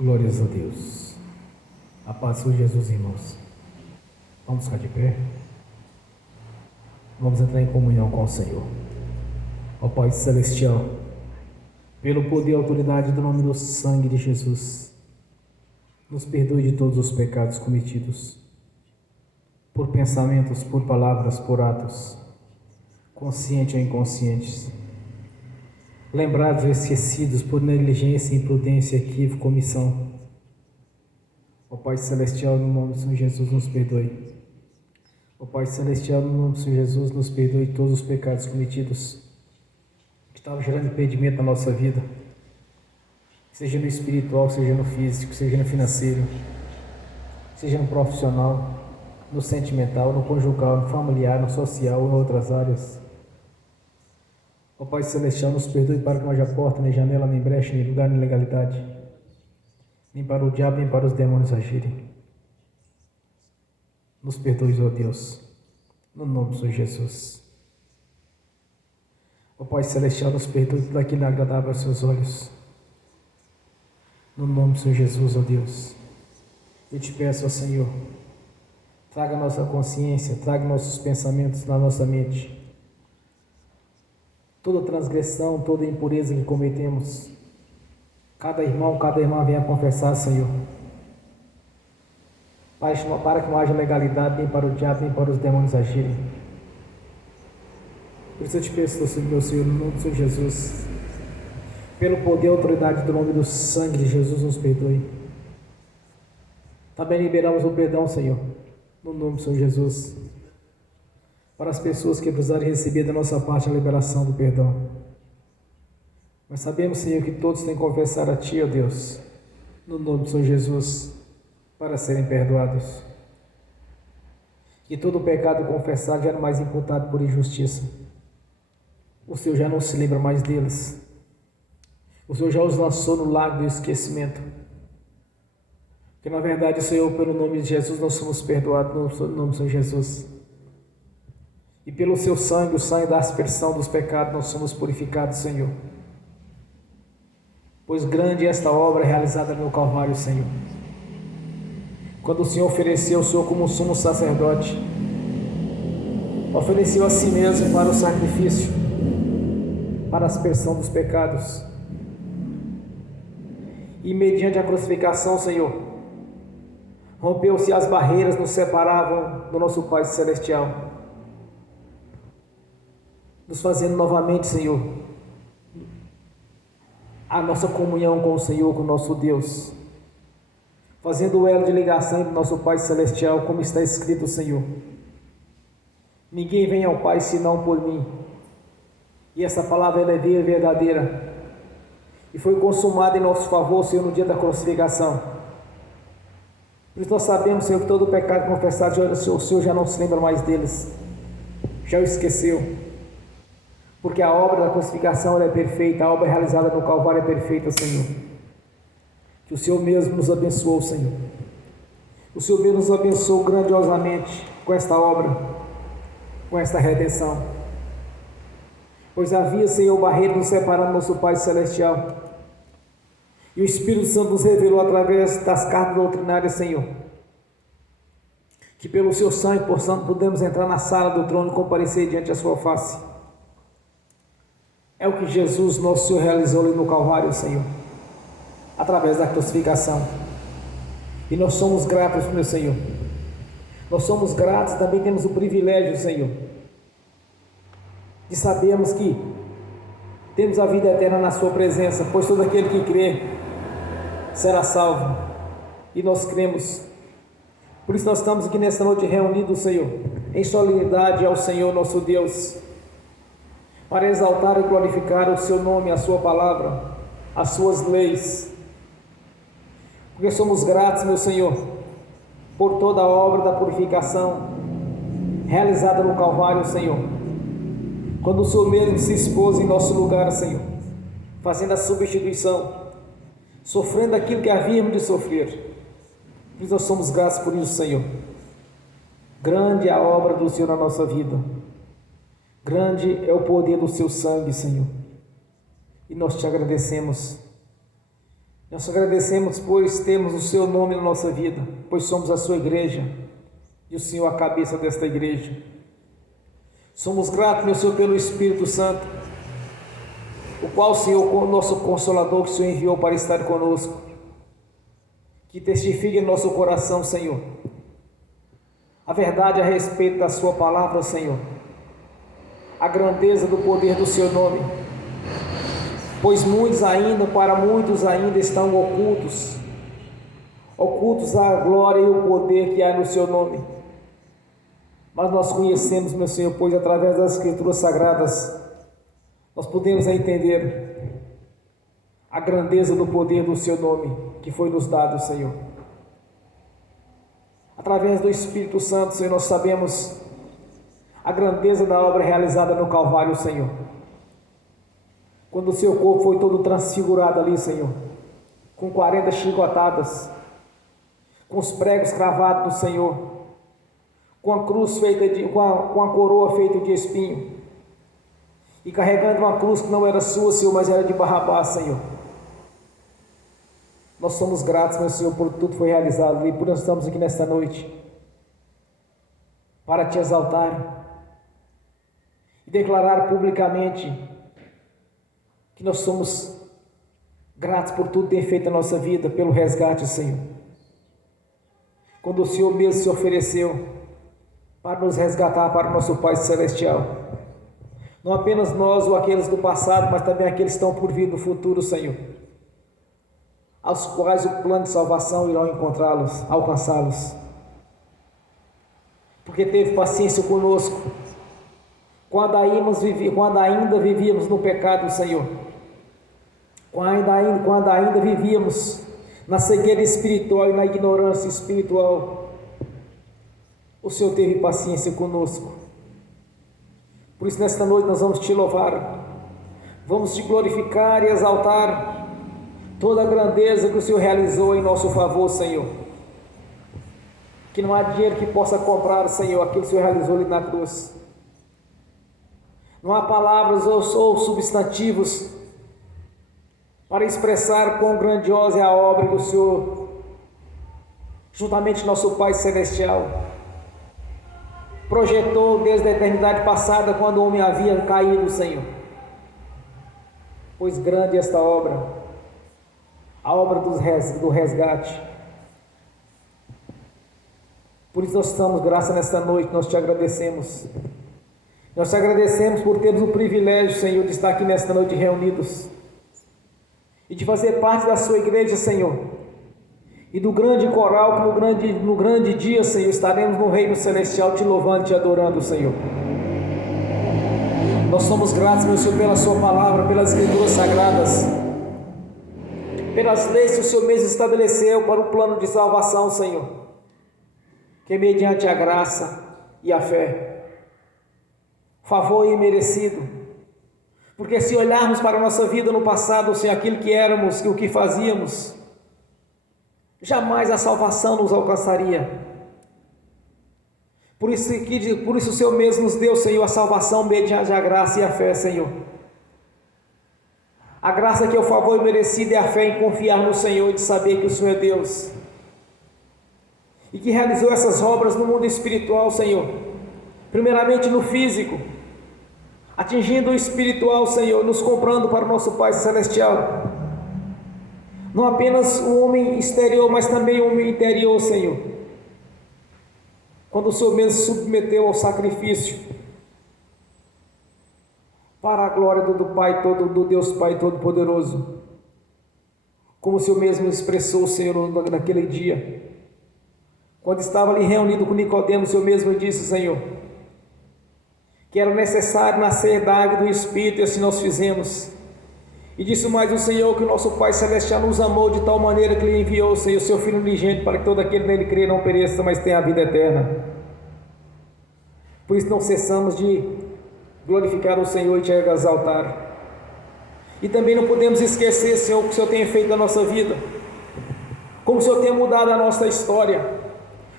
Glórias a Deus. A paz de Jesus, irmãos. Vamos ficar de pé. Vamos entrar em comunhão com o Senhor. Ó Pai Celestial, pelo poder e autoridade do nome do sangue de Jesus, nos perdoe de todos os pecados cometidos, por pensamentos, por palavras, por atos, conscientes ou inconscientes, lembrados ou esquecidos por negligência, imprudência, equívoco, omissão. Ó Pai Celestial, no nome do Senhor Jesus, nos perdoe. Ó Pai Celestial, no nome do Senhor Jesus, nos perdoe todos os pecados cometidos que estavam gerando impedimento na nossa vida, seja no espiritual, seja no físico, seja no financeiro, seja no profissional, no sentimental, no conjugal, no familiar, no social ou em outras áreas. Ó Pai Celestial, nos perdoe para que não haja porta, nem janela, nem brecha, nem lugar, nem legalidade, nem para o diabo, nem para os demônios agirem. Nos perdoe, ó Deus, no nome do Senhor Jesus. Ó Pai Celestial, nos perdoe tudo aquilo agradável aos seus olhos. No nome do Senhor Jesus, ó Deus, eu te peço, ó Senhor, traga nossa consciência, traga nossos pensamentos na nossa mente. Toda transgressão, toda impureza que cometemos, cada irmão, cada irmã venha confessar, Senhor, para que não haja legalidade nem para o diabo, nem para os demônios agirem. Por isso eu te peço, meu Senhor, no nome do Senhor Jesus, pelo poder e autoridade do nome do sangue de Jesus, nos perdoe. Também liberamos o perdão, Senhor, no nome do Senhor Jesus, para as pessoas que precisarem receber da nossa parte a liberação do perdão. Mas sabemos, Senhor, que todos têm que confessar a Ti, ó Deus, no nome do Senhor Jesus, para serem perdoados. Que todo pecado confessado já não é mais imputado por injustiça. O Senhor já não se lembra mais deles. O Senhor já os lançou no lago do esquecimento. Que na verdade, Senhor, pelo nome de Jesus, nós somos perdoados no nome do Senhor Jesus. E pelo Seu sangue, o sangue da aspersão dos pecados, nós somos purificados, Senhor. Pois grande é esta obra realizada no Calvário, Senhor. Quando o Senhor ofereceu o Senhor como sumo sacerdote, ofereceu a si mesmo para o sacrifício, para a aspersão dos pecados. E mediante a crucificação, Senhor, rompeu-se as barreiras que nos separavam do nosso Pai Celestial, nos fazendo novamente, Senhor, a nossa comunhão com o Senhor, com o nosso Deus, fazendo o elo de ligação entre o nosso Pai Celestial, como está escrito, Senhor: ninguém vem ao Pai senão por mim. E essa palavra ela é verdadeira e foi consumada em nosso favor, Senhor, no dia da crucificação. Por isso nós sabemos, Senhor, que todo pecado confessado, o Senhor já não se lembra mais deles, já o esqueceu, porque a obra da crucificação ela é perfeita, a obra realizada no Calvário é perfeita, Senhor. Que o Senhor mesmo nos abençoou, Senhor. O Senhor mesmo nos abençoou grandiosamente com esta obra, com esta redenção. Pois havia, Senhor, barreira nos separando do nosso Pai Celestial. E o Espírito Santo nos revelou através das cartas doutrinárias, Senhor, que pelo Seu sangue podemos entrar na sala do trono e comparecer diante da Sua face. É o que Jesus, nosso Senhor, realizou ali no Calvário, Senhor, através da crucificação. E nós somos gratos, meu Senhor. Nós somos gratos, também temos o privilégio, Senhor, de sabermos que temos a vida eterna na Sua presença, pois todo aquele que crê será salvo. E nós cremos. Por isso nós estamos aqui nesta noite reunidos, Senhor, em solenidade ao Senhor nosso Deus, para exaltar e glorificar o Seu nome, a Sua palavra, as Suas leis. Porque somos gratos, meu Senhor, por toda a obra da purificação realizada no Calvário, Senhor, quando o Senhor mesmo se expôs em nosso lugar, Senhor, fazendo a substituição, sofrendo aquilo que havíamos de sofrer. Por isso nós somos gratos por isso, Senhor. Grande é a obra do Senhor na nossa vida, grande é o poder do Seu sangue, Senhor, e nós te agradecemos Nós agradecemos, pois temos o Seu nome na nossa vida, pois somos a Sua igreja e o Senhor a cabeça desta igreja. Somos gratos, meu Senhor, pelo Espírito Santo, o qual o Senhor, nosso Consolador, que o Senhor enviou para estar conosco, que testifique em nosso coração, Senhor, a verdade a respeito da Sua palavra, Senhor, a grandeza do poder do Seu nome, pois para muitos ainda estão ocultos a glória e o poder que há no Seu nome. Mas nós conhecemos, meu Senhor, pois através das Escrituras Sagradas nós podemos entender a grandeza do poder do Seu nome que foi nos dado, Senhor. Através do Espírito Santo, Senhor, nós sabemos a grandeza da obra realizada no Calvário, Senhor. Quando o Seu corpo foi todo transfigurado ali, Senhor, com 40 chicotadas, com os pregos cravados do Senhor, com a cruz com a coroa feita de espinho, e carregando uma cruz que não era sua, Senhor, mas era de Barrabás, Senhor. Nós somos gratos, meu Senhor, por tudo que foi realizado e por nós estamos aqui nesta noite para Te exaltar e declarar publicamente que nós somos gratos por tudo que tem feito na nossa vida, pelo resgate, Senhor. Quando o Senhor mesmo se ofereceu para nos resgatar para o nosso Pai Celestial, não apenas nós ou aqueles do passado, mas também aqueles que estão por vir no futuro, Senhor, aos quais o plano de salvação irão encontrá-los, alcançá-los, porque teve paciência conosco quando ainda vivíamos no pecado, Senhor, quando ainda vivíamos na cegueira espiritual e na ignorância espiritual. O Senhor teve paciência conosco. Por isso, nesta noite nós vamos Te louvar, vamos Te glorificar e exaltar toda a grandeza que o Senhor realizou em nosso favor, Senhor. Que não há dinheiro que possa comprar, Senhor, aquilo que o Senhor realizou ali na cruz. Não há palavras ou substantivos para expressar quão grandiosa é a obra do Senhor, juntamente nosso Pai Celestial projetou desde a eternidade passada, quando o homem havia caído, Senhor. Pois grande é esta obra, a obra do resgate. Por isso nós estamos graças nesta noite, nós Te agradecemos. Nós Te agradecemos por termos o privilégio, Senhor, de estar aqui nesta noite reunidos e de fazer parte da Sua igreja, Senhor, e do grande coral que no grande dia, Senhor, estaremos no reino celestial Te louvando e Te adorando, Senhor. Nós somos gratos, meu Senhor, pela Sua palavra, pelas Escrituras Sagradas, pelas leis que o Senhor mesmo estabeleceu para o plano de salvação, Senhor, que é mediante a graça e a fé, favor imerecido, porque se olharmos para a nossa vida no passado, Senhor, aquilo que éramos e o que fazíamos, jamais a salvação nos alcançaria. Por isso o Senhor mesmo nos deu, Senhor, a salvação mediante a graça e a fé, Senhor. A graça que é o favor imerecido é a fé em confiar no Senhor e de saber que o Senhor é Deus, e que realizou essas obras no mundo espiritual, Senhor, primeiramente no físico, atingindo o espiritual, Senhor, nos comprando para o nosso Pai Celestial. Não apenas o homem exterior, mas também o homem interior, Senhor. Quando o Senhor mesmo se submeteu ao sacrifício, para a glória do Pai, do Deus Pai Todo-Poderoso, como o Senhor mesmo expressou, Senhor, naquele dia, quando estava ali reunido com Nicodemo, o Senhor mesmo disse, Senhor, que era necessário nascer da água e do Espírito, e assim nós fizemos. E disse mais o Senhor, que o nosso Pai Celestial nos amou de tal maneira que Ele enviou, Senhor, o Seu Filho unigênito, para que todo aquele nele crê não pereça, mas tenha a vida eterna. Por isso não cessamos de glorificar o Senhor e Te exaltar. E também não podemos esquecer, Senhor, o que o Senhor tem feito na nossa vida, como o Senhor tem mudado a nossa história,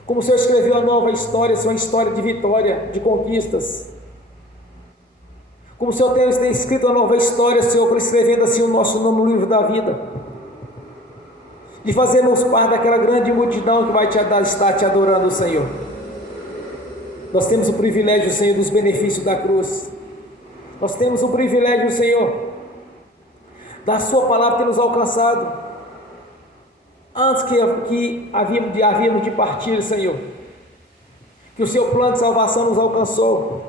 como o Senhor escreveu a nova história, Senhor, uma história de vitória, de conquistas. Como o Senhor tem escrito a nova história, Senhor, escrevendo assim o nosso nome no livro da vida. de fazermos parte daquela grande multidão que vai estar te adorando, Senhor. Nós temos o privilégio, Senhor, dos benefícios da cruz. Nós temos o privilégio, Senhor, da Sua palavra ter nos alcançado antes que havíamos de partir, Senhor. Que o Seu plano de salvação nos alcançou,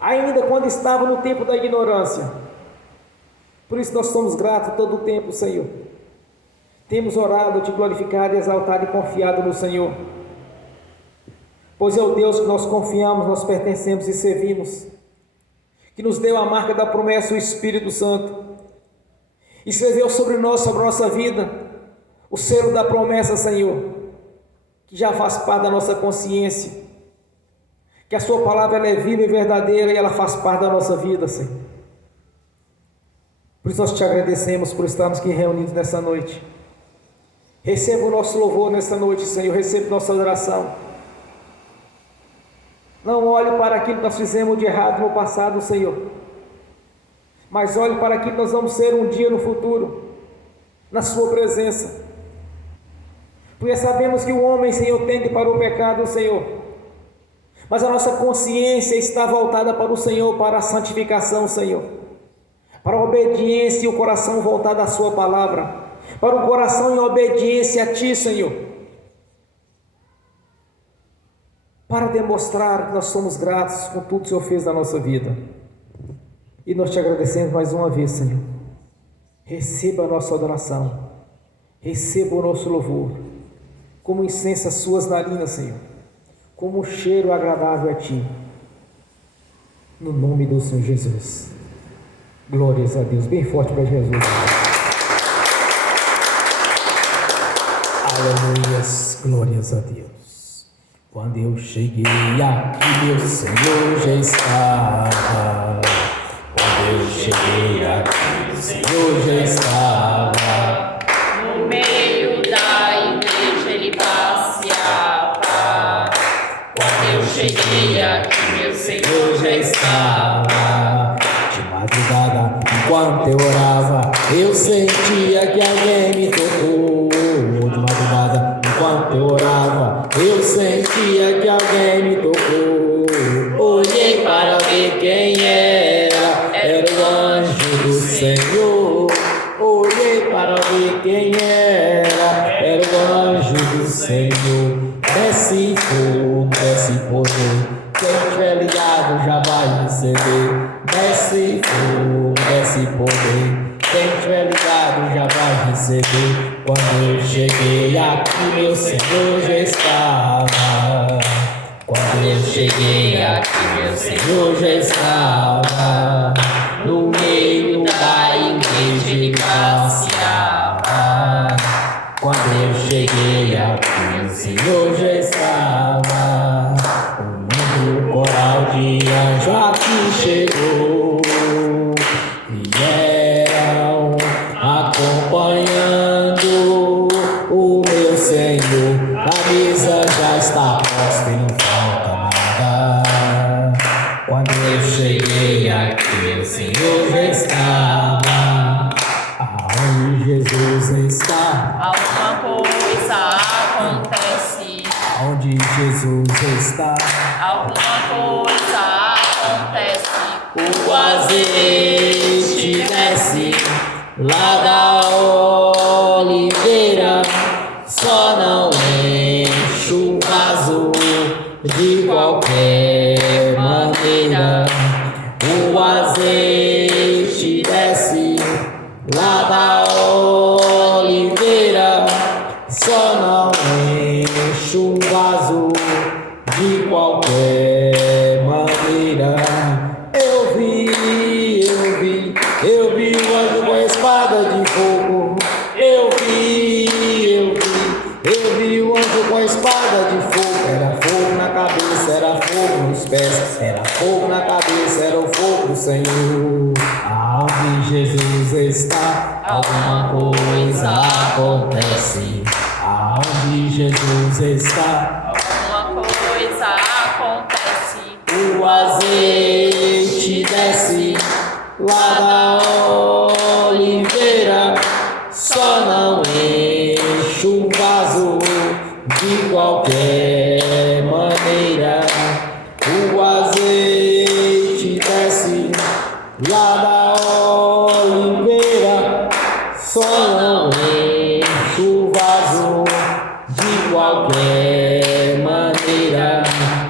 ainda quando estava no tempo da ignorância. Por isso nós somos gratos todo o tempo, Senhor. Temos orado, te glorificado, exaltado e confiado no Senhor, pois é o Deus que nós confiamos, nós pertencemos e servimos, que nos deu a marca da promessa, o Espírito Santo, escreveu sobre nós, sobre a nossa vida, o selo da promessa, Senhor, que já faz parte da nossa consciência, que a Sua palavra ela é viva e verdadeira e ela faz parte da nossa vida, Senhor. Por isso nós te agradecemos por estarmos aqui reunidos nessa noite. Receba o nosso louvor nesta noite, Senhor, receba nossa adoração. Não olhe para aquilo que nós fizemos de errado no passado, Senhor, mas olhe para aquilo que nós vamos ser um dia no futuro, na Sua presença, porque sabemos que o homem, Senhor, tende para o pecado, Senhor, mas a nossa consciência está voltada para o Senhor, para a santificação, Senhor, para a obediência e o coração voltado à Sua palavra, para o coração em obediência a Ti, Senhor, para demonstrar que nós somos gratos com tudo que o Senhor fez na nossa vida. E nós te agradecemos mais uma vez, Senhor. Receba a nossa adoração, receba o nosso louvor, como incenso às Suas narinas, Senhor, como um cheiro agradável a Ti, no nome do Senhor Jesus. Glórias a Deus, bem forte para Jesus. Aleluias, glórias a Deus. Quando eu cheguei aqui, meu Senhor já estava. Quando eu cheguei aqui, o Senhor já estava. No meio da igreja Ele passeava. Quando eu cheguei aqui, meu Senhor já estava. De madrugada, enquanto eu orava, eu sentia que alguém me tocou. De madrugada, enquanto eu orava, eu sentia que alguém me tocou. Olhei para ver quem era o anjo do Senhor. Olhei para ver quem era o anjo do Senhor. Desce fogo, desce poder, quem tiver ligado já vai receber. Desce fogo, desce poder, quem tiver ligado já vai receber. Quando eu cheguei aqui, meu Senhor já estava. Quando eu cheguei aqui, meu Senhor já estava. No meio da igreja Ele passeava. Quando eu cheguei aqui, meu Senhor já estava. O coral de anjo aqui chegou e eram acompanhando o meu Senhor. A mesa já está posta e não falta nada. Quando eu cheguei aqui, meu Senhor já estava. Aonde Jesus está, Alguma coisa acontece. aonde Jesus está, Alguma coisa acontece. o azeite desce lá da oliveira, só não enche o vaso de qualquer maneira. O azeite desce lá da oliveira, só não enche o vaso de qualquer maneira. Eu vi o anjo com a espada de fogo. Eu vi o anjo com a espada de fogo. Era fogo na cabeça, era fogo nos pés, era fogo na cabeça, era o fogo do Senhor. Aonde Jesus está, alguma coisa acontece. Aonde Jesus está, Alguma coisa acontece. o azeite desce lá da oliveira, só não enche de qualquer maneira. O azeite desce lá da oliveira, só não enche o vaso de qualquer maneira.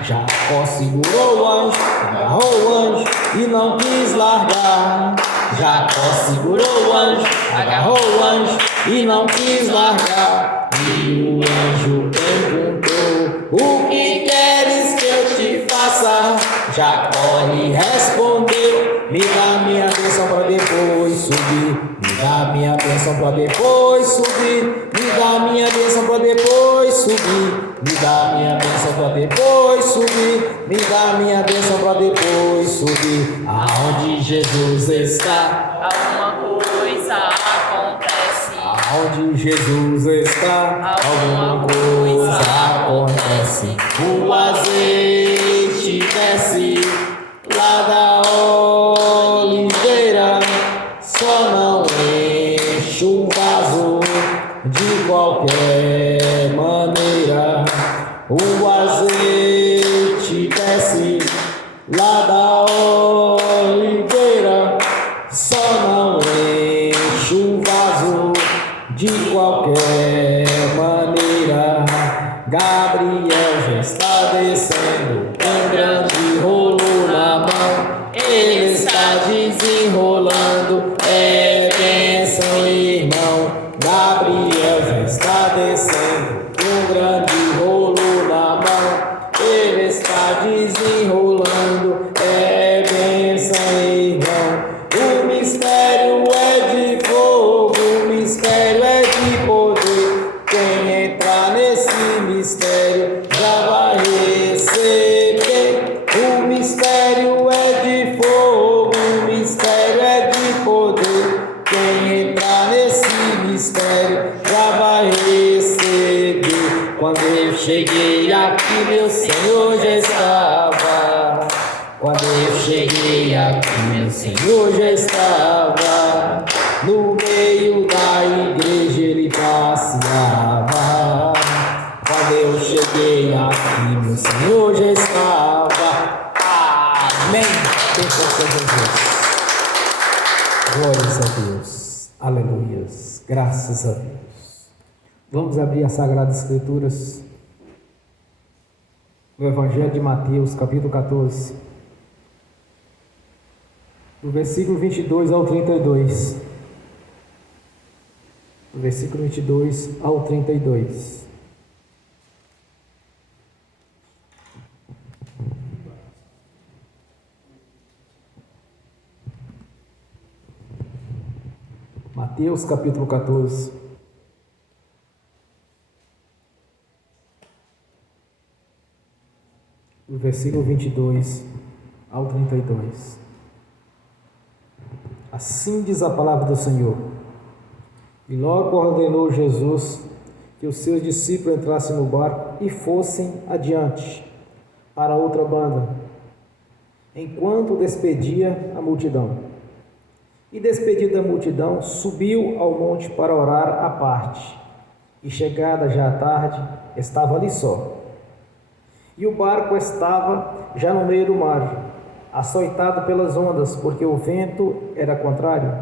Jacó segurou o anjo, agarrou o anjo e não quis largar. Jacó segurou o anjo, agarrou o anjo e não quis largar. E o anjo perguntou: o que queres que eu te faça? Jacó lhe respondeu: me dá minha bênção para depois subir. Me dá minha bênção para depois subir. Me dá minha bênção para depois subir. Me dá minha bênção para depois subir. Me dá minha bênção para depois subir. Aonde Jesus está, alguma coisa acontece. aonde Jesus está, alguma coisa acontece. O azeite desce lá da oliveira, só não enche o vaso de qualquer maneira. O azeite desce lá da oliveira, só não enche o vaso de qualquer maneira. Gabriel já está descendo com um grande rolo na mão. Ele está desenrolando, é bênção, irmão. Gabriel já está descendo com um grande rolo na mão. Ele está desenrolando, é bênção, irmão. O mistério é de fogo, o mistério é de poder. Quem entrar nesse mistério já vai receber. O mistério é de fogo, o mistério é de poder. Quem entrar nesse mistério já vai receber. Quando eu cheguei aqui, meu Senhor já estava. Quando eu cheguei aqui, meu Senhor já estava. No meio da igreja ele passeava. Quando eu cheguei aqui, meu Senhor já estava. Amém. Bênção a Jesus. Glórias a Deus. Aleluias. Graças a Deus. Vamos abrir as Sagradas Escrituras no Evangelho de Mateus, capítulo 14, do versículo 22 ao 32. Do versículo 22 ao 32. Mateus, capítulo 14. Do versículo 22 ao 32. Assim diz a palavra do Senhor. E logo ordenou Jesus que os seus discípulos entrassem no barco e fossem adiante para outra banda, enquanto despedia a multidão. E despedida a multidão, subiu ao monte para orar à parte. E chegada já a tarde, estava ali só. E o barco estava já no meio do mar, açoitado pelas ondas, porque o vento era contrário.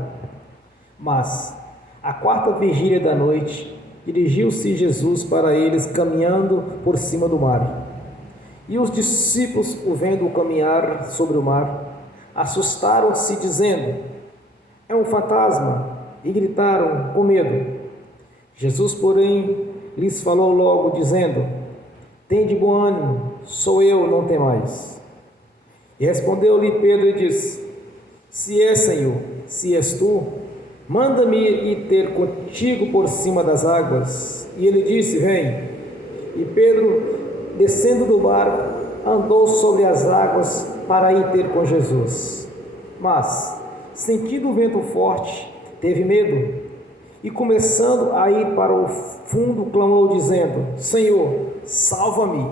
Mas, à quarta vigília da noite, dirigiu-se Jesus para eles, caminhando por cima do mar. E os discípulos, o vendo caminhar sobre o mar, assustaram-se, dizendo: é um fantasma, e gritaram com medo. Jesus, porém, lhes falou logo, dizendo: tende bom ânimo, sou eu, não temais. E respondeu-lhe Pedro e disse: se é, Senhor, se és tu, manda-me ir ter contigo por cima das águas. E ele disse: vem. E Pedro, descendo do barco, andou sobre as águas para ir ter com Jesus. Mas, sentindo o vento forte, teve medo, e começando a ir para o fundo, clamou, dizendo: Senhor, salva-me.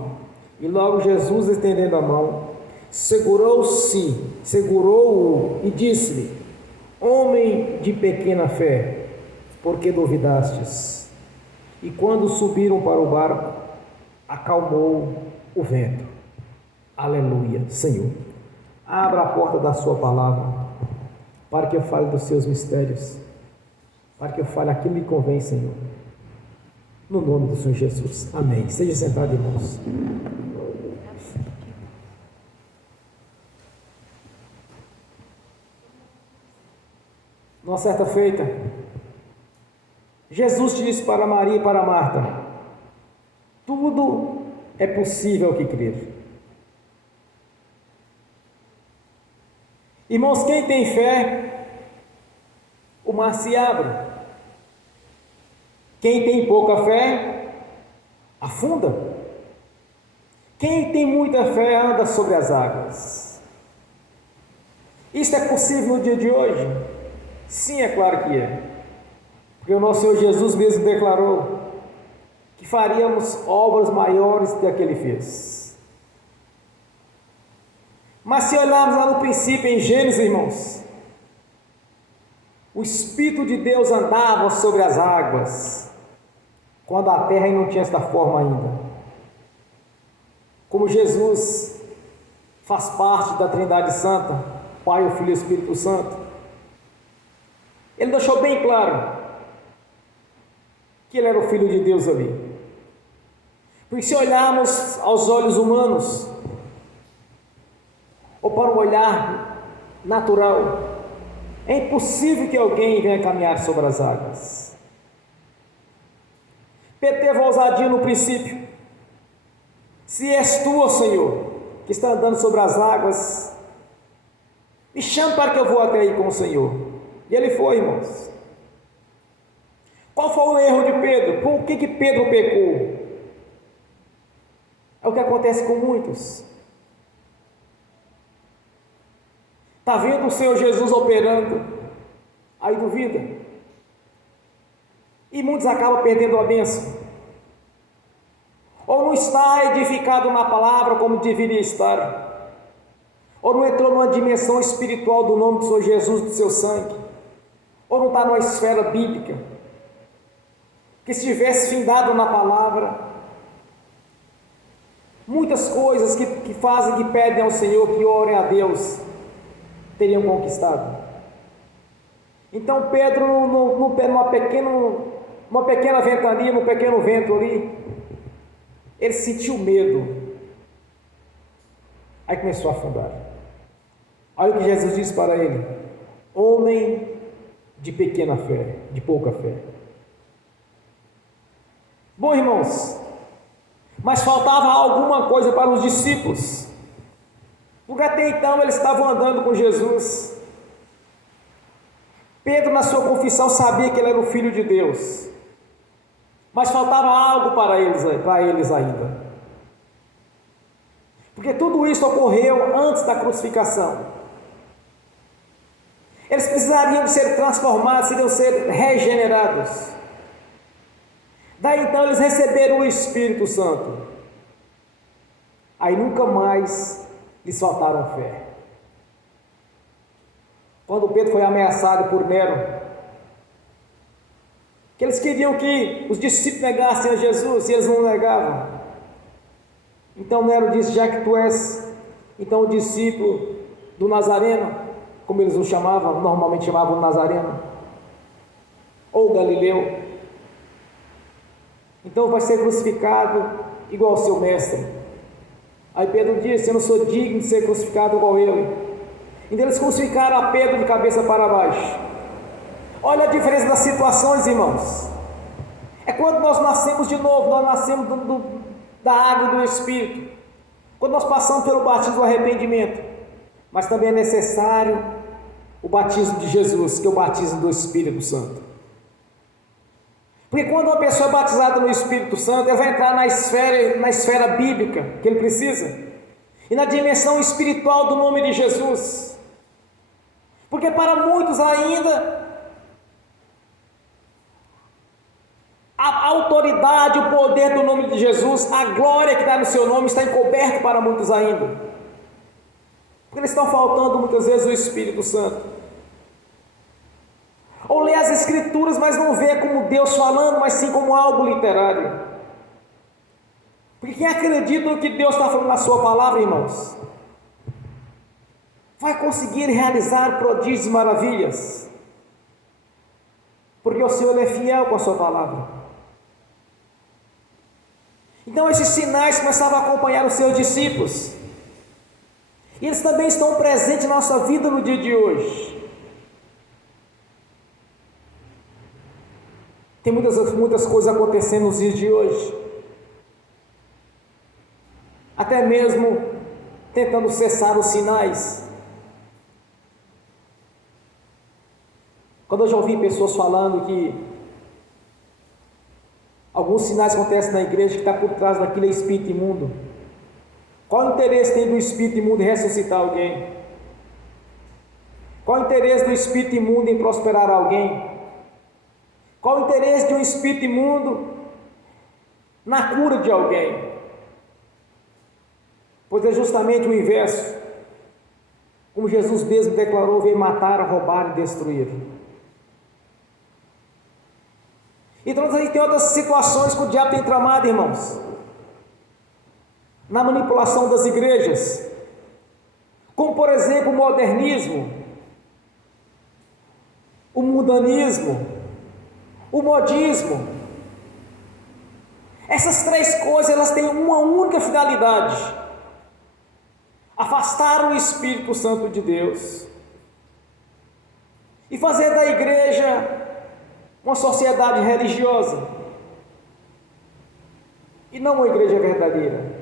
E logo Jesus, estendendo a mão, segurou-o e disse-lhe: homem de pequena fé, por que duvidastes? E quando subiram para o barco, acalmou o vento. Aleluia, Senhor. Abra a porta da sua palavra, para que eu fale dos seus mistérios, para que eu fale aquilo que me convém, Senhor. No nome do Senhor Jesus. Amém. Seja sentado, irmãos. Numa certa feita, Jesus disse para Maria e para Marta: tudo é possível ao que crer. Irmãos, quem tem fé, o mar se abre. Quem tem pouca fé, afunda. Quem tem muita fé, anda sobre as águas. Isso é possível no dia de hoje? Sim, é claro que é. Porque o nosso Senhor Jesus mesmo declarou que faríamos obras maiores do que aquele fez. Mas se olharmos lá no princípio, em Gênesis, irmãos, o Espírito de Deus andava sobre as águas, quando a terra ainda não tinha esta forma ainda. Como Jesus faz parte da Trindade Santa, Pai, o Filho e o Espírito Santo, ele deixou bem claro que ele era o Filho de Deus ali. Porque se olharmos aos olhos humanos, ou para um olhar natural, é impossível que alguém venha caminhar sobre as águas. Pedro teve ousadia no princípio: se és tu, ó Senhor, que está andando sobre as águas, me chame para que eu vou até aí com o Senhor. E ele foi, irmãos. Qual foi o erro de Pedro? Com o que Pedro pecou? É o que acontece com muitos. Está vendo o Senhor Jesus operando, aí duvida. E muitos acabam perdendo a bênção. Ou não está edificado na palavra como deveria estar. Ou não entrou numa dimensão espiritual do nome do Senhor Jesus, do seu sangue. Ou não está numa esfera bíblica. Que se tivesse findado na palavra, muitas coisas que fazem, que pedem ao Senhor, que orem a Deus, teriam conquistado. Então Pedro, numa pequena ventania, num pequeno vento ali, ele sentiu medo. Aí começou a afundar. Olha o que Jesus disse para ele: homem de pequena fé, de pouca fé. Bom, irmãos, mas faltava alguma coisa para os discípulos, porque até então eles estavam andando com Jesus. Pedro, na sua confissão, sabia que ele era o Filho de Deus, mas faltava algo para eles ainda, porque tudo isso ocorreu antes da crucificação. Eles precisariam de ser transformados, iriam ser regenerados. Daí então eles receberam o Espírito Santo. Aí nunca mais lhes faltaram fé. Quando Pedro foi ameaçado por Nero, que eles queriam que os discípulos negassem a Jesus, e eles não negavam. Então Nero disse: já que tu és então o discípulo do Nazareno, como eles o chamavam, normalmente chamavam Nazareno, ou Galileu, então vai ser crucificado igual ao seu mestre. Aí Pedro disse: eu não sou digno de ser crucificado igual ele. Então eles crucificaram a Pedro de cabeça para baixo. Olha a diferença das situações, irmãos. É quando nós nascemos de novo, nós nascemos da água e do Espírito, quando nós passamos pelo batismo do arrependimento. Mas também é necessário o batismo de Jesus, que é o batismo do Espírito Santo. Porque quando uma pessoa é batizada no Espírito Santo, ela vai entrar na esfera bíblica que ele precisa, e na dimensão espiritual do nome de Jesus. Porque para muitos ainda a autoridade, o poder do nome de Jesus, a glória que está no seu nome está encoberto para muitos ainda, porque eles estão faltando muitas vezes o Espírito Santo. Ou lê as Escrituras, mas não vê como Deus falando, mas sim como algo literário. Porque quem acredita no que Deus está falando na sua palavra, irmãos, vai conseguir realizar prodígios e maravilhas, porque o Senhor é fiel com a sua palavra. Então esses sinais começavam a acompanhar os seus discípulos, e eles também estão presentes na nossa vida no dia de hoje. Tem muitas coisas acontecendo nos dias de hoje, até mesmo tentando cessar os sinais. Quando eu já ouvi pessoas falando que alguns sinais acontecem na igreja, que está por trás daquilo é espírito imundo. Qual o interesse tem do espírito imundo em ressuscitar alguém? Qual o interesse do espírito imundo em prosperar alguém? Qual o interesse de um espírito imundo na cura de alguém? Pois é justamente o inverso. Como Jesus mesmo declarou, veio matar, roubar e destruir. Então a gente tem outras situações que o diabo tem tramado, irmãos, na manipulação das igrejas, como por exemplo o modernismo, o mundanismo, o modismo. Essas três coisas, elas têm uma única finalidade: afastar o Espírito Santo de Deus e fazer da igreja uma sociedade religiosa e não uma igreja verdadeira.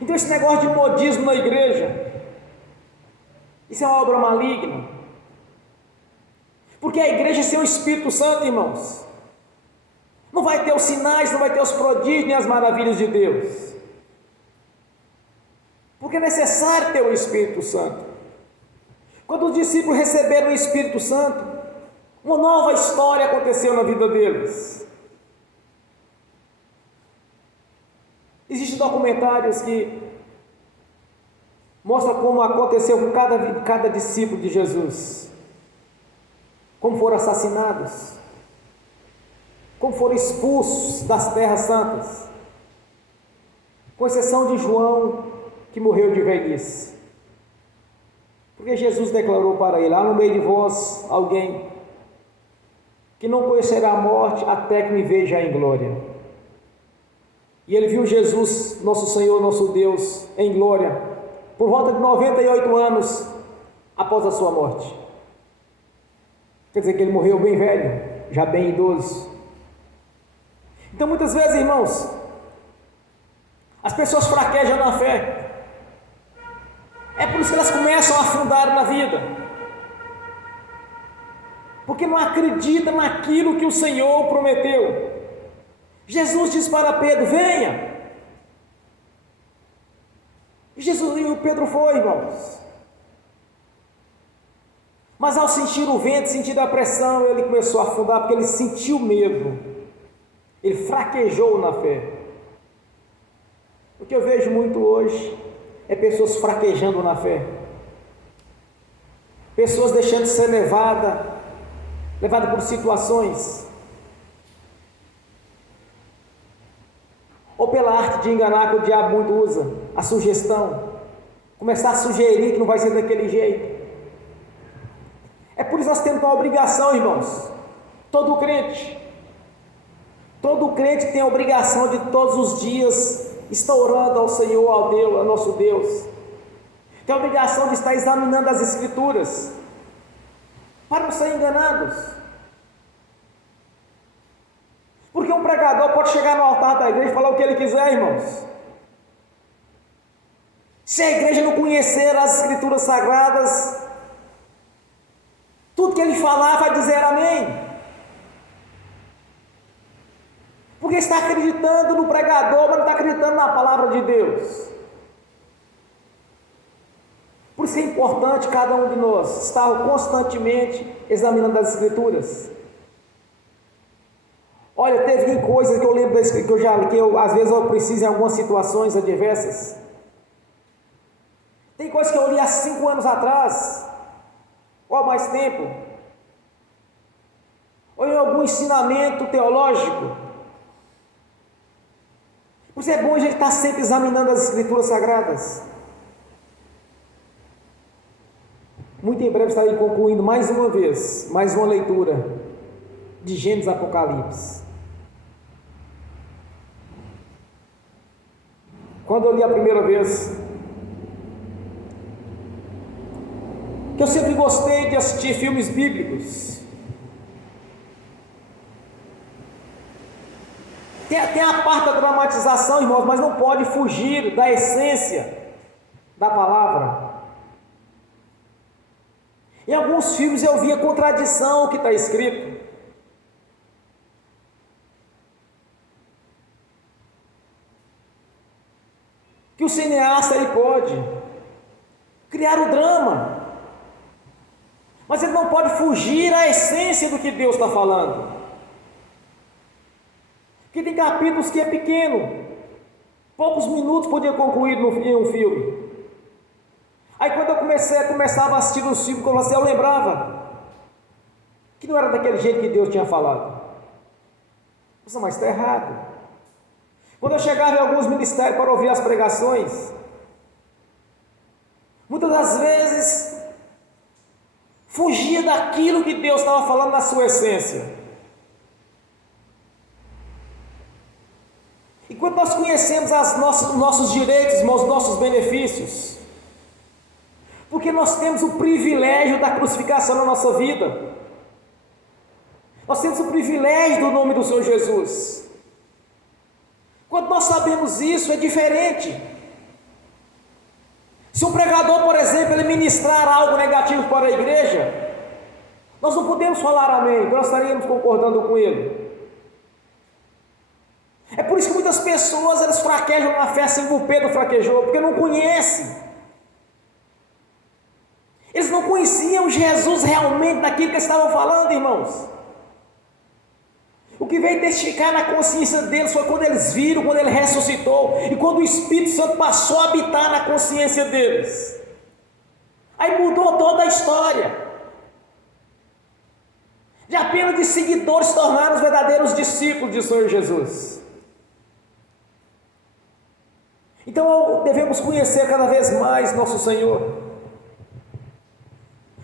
Então esse negócio de modismo na igreja, isso é uma obra maligna, porque a igreja sem o Espírito Santo, irmãos, não vai ter os sinais, não vai ter os prodígios nem as maravilhas de Deus, porque é necessário ter o Espírito Santo. Quando os discípulos receberam o Espírito Santo, uma nova história aconteceu na vida deles. Existem documentários que mostram como aconteceu com cada discípulo de Jesus, como foram assassinados, como foram expulsos das terras santas, com exceção de João, que morreu de velhice, porque Jesus declarou para ele: há no meio de vós alguém que não conhecerá a morte até que me veja em glória. E ele viu Jesus, nosso Senhor, nosso Deus, em glória, por volta de 98 anos após a sua morte. Quer dizer que ele morreu bem velho, já bem idoso. Então muitas vezes, irmãos, as pessoas fraquejam na fé. É por isso que elas começam a afundar na vida, porque não acredita naquilo que o Senhor prometeu. Jesus disse para Pedro: venha. E o Pedro foi, irmãos. Mas ao sentir o vento, sentir a pressão, ele começou a afundar, porque ele sentiu medo, ele fraquejou na fé. O que eu vejo muito hoje é pessoas fraquejando na fé, pessoas deixando de ser levadas por situações, ou pela arte de enganar que o diabo muito usa, a sugestão, começar a sugerir que não vai ser daquele jeito. É por isso que nós temos uma obrigação, irmãos. Todo crente tem a obrigação de todos os dias estar orando ao Senhor, ao Deus, ao nosso Deus. Tem a obrigação de estar examinando as Escrituras, para não ser enganados. Porque um pregador pode chegar no altar da igreja e falar o que ele quiser, irmãos. Se a igreja não conhecer as Escrituras Sagradas, tudo que ele falar vai dizer amém. Porque está acreditando no pregador, mas não está acreditando na palavra de Deus. Por isso é importante cada um de nós estar constantemente examinando as Escrituras. Olha, teve coisas que eu lembro que às vezes eu preciso em algumas situações adversas. Tem coisas que eu li há 5 anos atrás, ou há mais tempo, ou em algum ensinamento teológico, Por isso é bom a gente estar sempre examinando as Escrituras Sagradas. Muito em breve estarei concluindo mais uma vez, mais uma leitura de Gênesis e Apocalipse. Quando eu li a primeira vez, que eu sempre gostei de assistir filmes bíblicos. Tem a parte da dramatização, irmãos, mas não pode fugir da essência da palavra. Em alguns filmes eu via contradição que está escrito. Que o cineasta ele pode criar o drama, mas ele não pode fugir à essência do que Deus está falando. Porque tem capítulos que é pequeno, poucos minutos podia concluir em um filme. Aí quando eu começava a assistir os filmes, eu lembrava que não era daquele jeito que Deus tinha falado. Nossa, mas está errado. Quando eu chegava em alguns ministérios para ouvir as pregações, muitas das vezes fugia daquilo que Deus estava falando na sua essência. E quando nós conhecemos os nossos direitos, os nossos benefícios, porque nós temos o privilégio da crucificação na nossa vida, nós temos o privilégio do nome do Senhor Jesus. Quando nós sabemos isso, é diferente. Se um pregador, por exemplo, ele ministrar algo negativo para a igreja, nós não podemos falar amém, porque nós estaríamos concordando com ele. É por isso que muitas pessoas elas fraquejam na fé, assim como Pedro fraquejou, porque não conhecem. Eles não conheciam Jesus realmente daquilo que eles estavam falando, irmãos. O que veio testificar na consciência deles foi quando eles viram, quando ele ressuscitou, e quando o Espírito Santo passou a habitar na consciência deles. Aí mudou toda a história. De apenas de seguidores se tornaram os verdadeiros discípulos de Senhor Jesus. Então devemos conhecer cada vez mais nosso Senhor,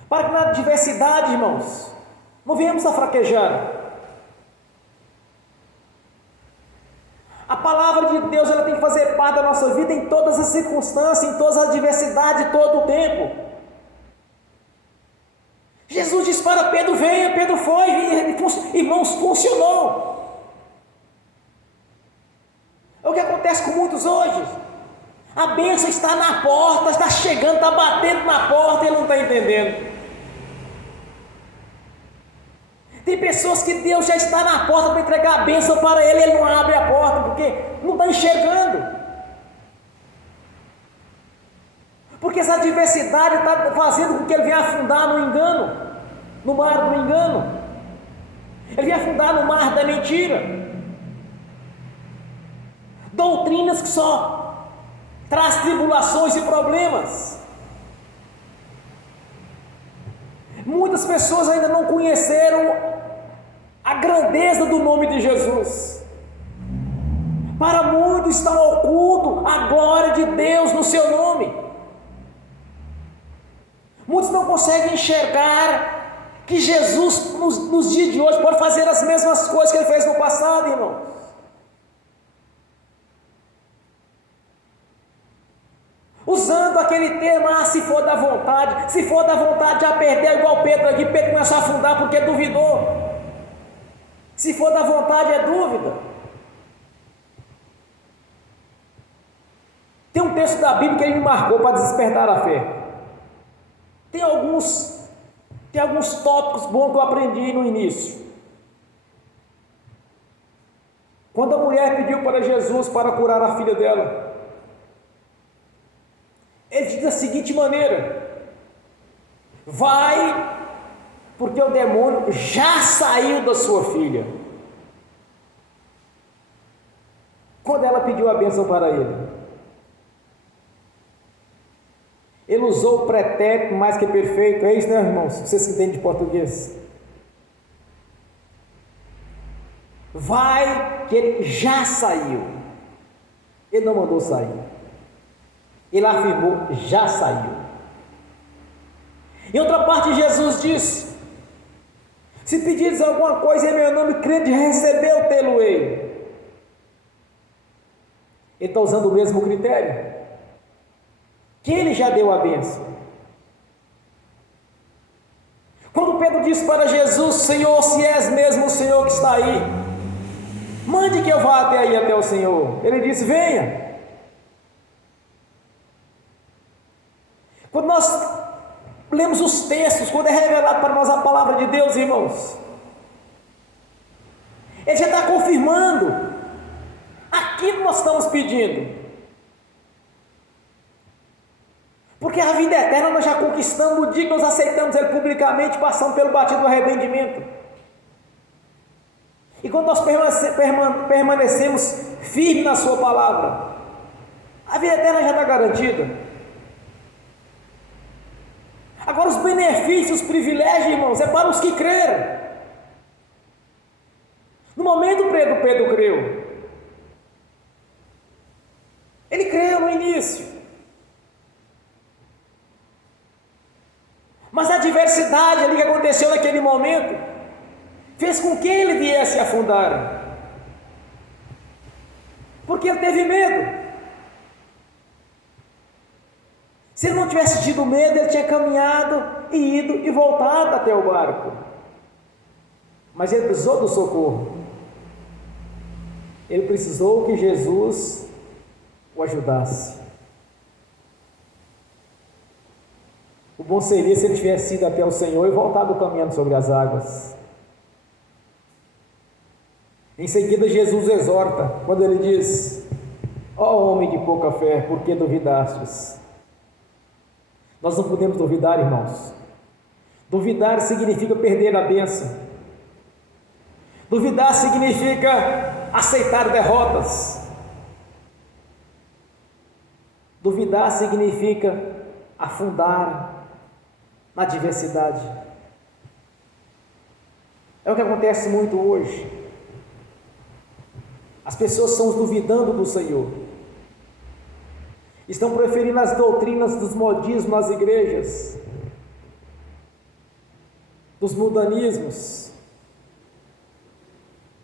para que na adversidade, irmãos, não venhamos a fraquejar. A palavra de Deus ela tem que fazer parte da nossa vida em todas as circunstâncias, em todas as adversidades, todo o tempo. Jesus disse para Pedro: venha, Pedro foi, irmãos, funcionou. É o que acontece com muitos hoje. A bênção está na porta, está chegando, está batendo na porta e ele não está entendendo. Tem pessoas que Deus já está na porta para entregar a bênção para ele, ele não abre a porta, porque não está enxergando. Porque essa adversidade está fazendo com que ele venha afundar no engano, no mar do engano. Ele venha afundar no mar da mentira. Doutrinas que só traz tribulações e problemas. Muitas pessoas ainda não conheceram a grandeza do nome de Jesus. Para muitos está oculto a glória de Deus no seu nome. Muitos não conseguem enxergar que Jesus nos dias de hoje pode fazer as mesmas coisas que ele fez no passado, irmão. Usando aquele termo, se for da vontade, já perdeu, igual Pedro aqui. Pedro começou a afundar porque duvidou. Se for da vontade, é dúvida. Tem um texto da Bíblia que ele me marcou para despertar a fé. Tem alguns tópicos bons que eu aprendi no início. Quando a mulher pediu para Jesus para curar a filha dela, ele diz da seguinte maneira: vai, porque o demônio já saiu da sua filha. Quando ela pediu a bênção para ele usou o pretérito mais que perfeito. É isso, né, irmãos? Vocês que entendem de português. Vai, que ele já saiu. Ele não mandou sair. Ele afirmou: já saiu. Em outra parte, Jesus disse: se pedires alguma coisa em meu nome, crede, recebeu, tê-lo-ei. Ele está usando o mesmo critério, que ele já deu a bênção. Quando Pedro disse para Jesus: Senhor, se és mesmo o Senhor que está aí, mande que eu vá até aí, até o Senhor. Ele disse: venha. Quando nós lemos os textos, quando é revelado para nós a palavra de Deus, irmãos, ele já está confirmando aquilo que nós estamos pedindo. Porque a vida eterna nós já conquistamos no dia que nós aceitamos Ele publicamente, passando pelo batido do arrependimento. E quando nós permanecemos firmes na Sua palavra, a vida eterna já está garantida. Agora, os benefícios, os privilégios, irmãos, é para os que creram. No momento Pedro creu. Ele creu no início. Mas a adversidade ali que aconteceu naquele momento fez com que ele viesse a afundar. Porque ele teve medo. Se ele não tivesse tido medo, ele tinha caminhado e ido e voltado até o barco. Mas ele precisou do socorro. Ele precisou que Jesus o ajudasse. O bom seria se ele tivesse ido até o Senhor e voltado caminhando sobre as águas. Em seguida, Jesus exorta, quando ele diz: ó homem de pouca fé, por que duvidastes? Nós não podemos duvidar, irmãos. Duvidar significa perder a bênção. Duvidar significa aceitar derrotas. Duvidar significa afundar na adversidade. É o que acontece muito hoje. As pessoas estão duvidando do Senhor. Estão preferindo as doutrinas dos modismos nas igrejas, dos mudanismos.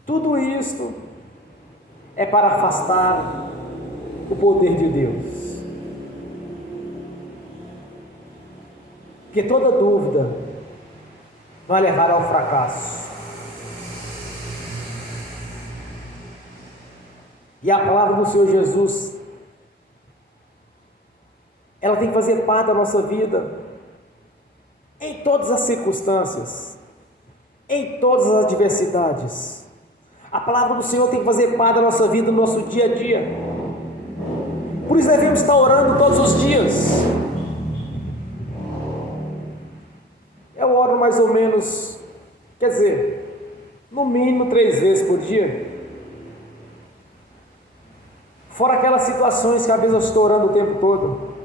Tudo isto é para afastar o poder de Deus. Porque toda dúvida vai levar ao fracasso. E a palavra do Senhor Jesus, ela tem que fazer parte da nossa vida, em todas as circunstâncias, em todas as adversidades. A palavra do Senhor tem que fazer parte da nossa vida, do nosso dia a dia. Por isso devemos estar orando todos os dias. Eu oro mais ou menos, quer dizer, no mínimo 3 vezes por dia. Fora aquelas situações que às vezes eu estou orando o tempo todo.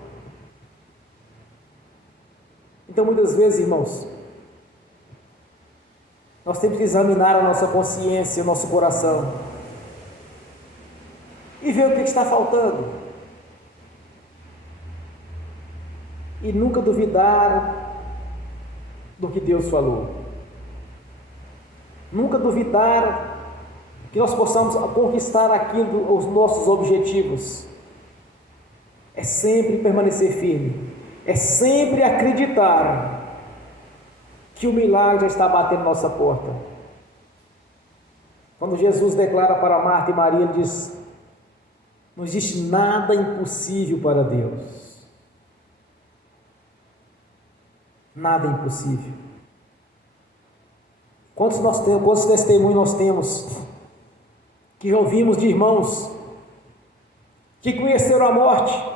Então, muitas vezes, irmãos, nós temos que examinar a nossa consciência, o nosso coração e ver o que está faltando. E nunca duvidar do que Deus falou. Nunca duvidar que nós possamos conquistar aquilo, os nossos objetivos. É sempre permanecer firme. É sempre acreditar que o milagre já está batendo na nossa porta. Quando Jesus declara para Marta e Maria, ele diz: não existe nada impossível para Deus. Nada impossível. Quantos testemunhos nós temos que já ouvimos de irmãos que conheceram a morte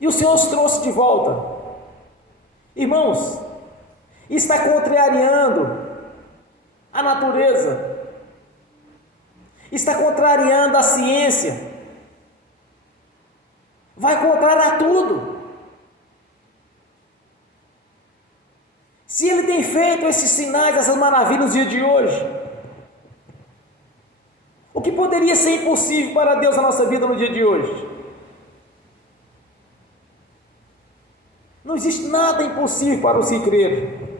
e o Senhor os trouxe de volta. Irmãos, está contrariando a natureza, está contrariando a ciência, vai contrariar tudo. Se Ele tem feito esses sinais, essas maravilhas no dia de hoje, o O que poderia ser impossível para Deus na nossa vida no dia de hoje? Não existe nada impossível para os que crerem.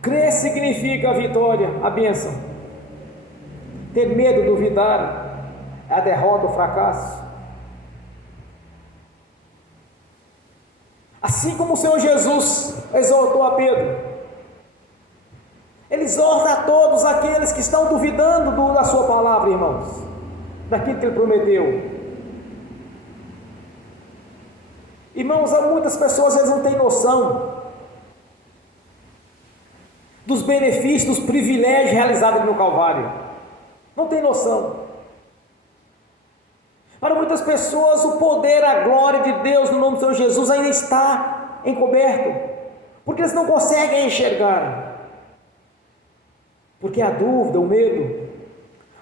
Crer significa a vitória, a bênção. Ter medo, duvidar, é a derrota, o fracasso. Assim como o Senhor Jesus exortou a Pedro, Ele exorta a todos aqueles que estão duvidando da sua palavra, irmãos, daquilo que Ele prometeu. Irmãos, há muitas pessoas, eles não têm noção dos benefícios, dos privilégios realizados no Calvário. Não tem noção. Para muitas pessoas, o poder, a glória de Deus no nome do Senhor Jesus ainda está encoberto, porque eles não conseguem enxergar. Porque a dúvida, o medo,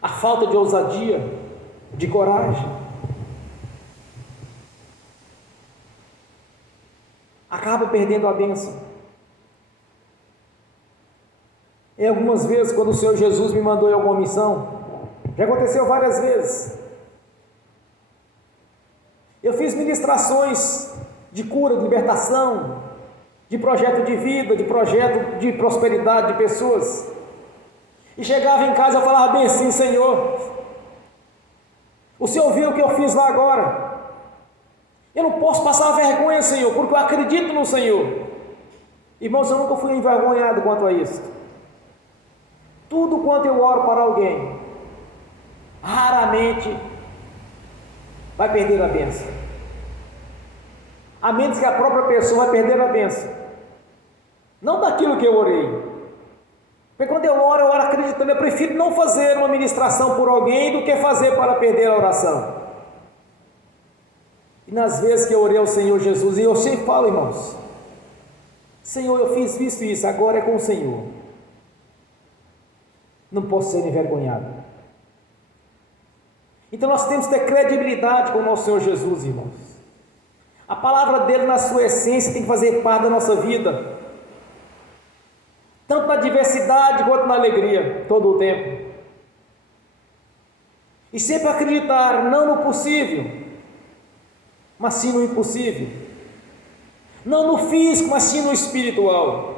a falta de ousadia, de coragem, acaba perdendo a bênção. Em algumas vezes, quando o Senhor Jesus me mandou em alguma missão, já aconteceu várias vezes, eu fiz ministrações de cura, de libertação, de projeto de vida, de projeto de prosperidade de pessoas, e chegava em casa e eu falava bem assim: Senhor, o Senhor viu o que eu fiz lá agora, eu não posso passar vergonha, Senhor, porque eu acredito no Senhor. Irmãos, eu nunca fui envergonhado quanto a isso. Tudo quanto eu oro para alguém, raramente vai perder a bênção, a menos que a própria pessoa vai perder a bênção, não daquilo que eu orei. Porque quando eu oro acreditando. Eu prefiro não fazer uma ministração por alguém do que fazer para perder a oração. E nas vezes que eu orei ao Senhor Jesus, e eu sempre falo, irmãos: Senhor, eu fiz isso, agora é com o Senhor, não posso ser envergonhado. Então nós temos que ter credibilidade com o nosso Senhor Jesus, irmãos. A palavra dele, na sua essência, tem que fazer parte da nossa vida, tanto na adversidade quanto na alegria, todo o tempo. E sempre acreditar, não no possível, mas sim no impossível. Não no físico, mas sim no espiritual.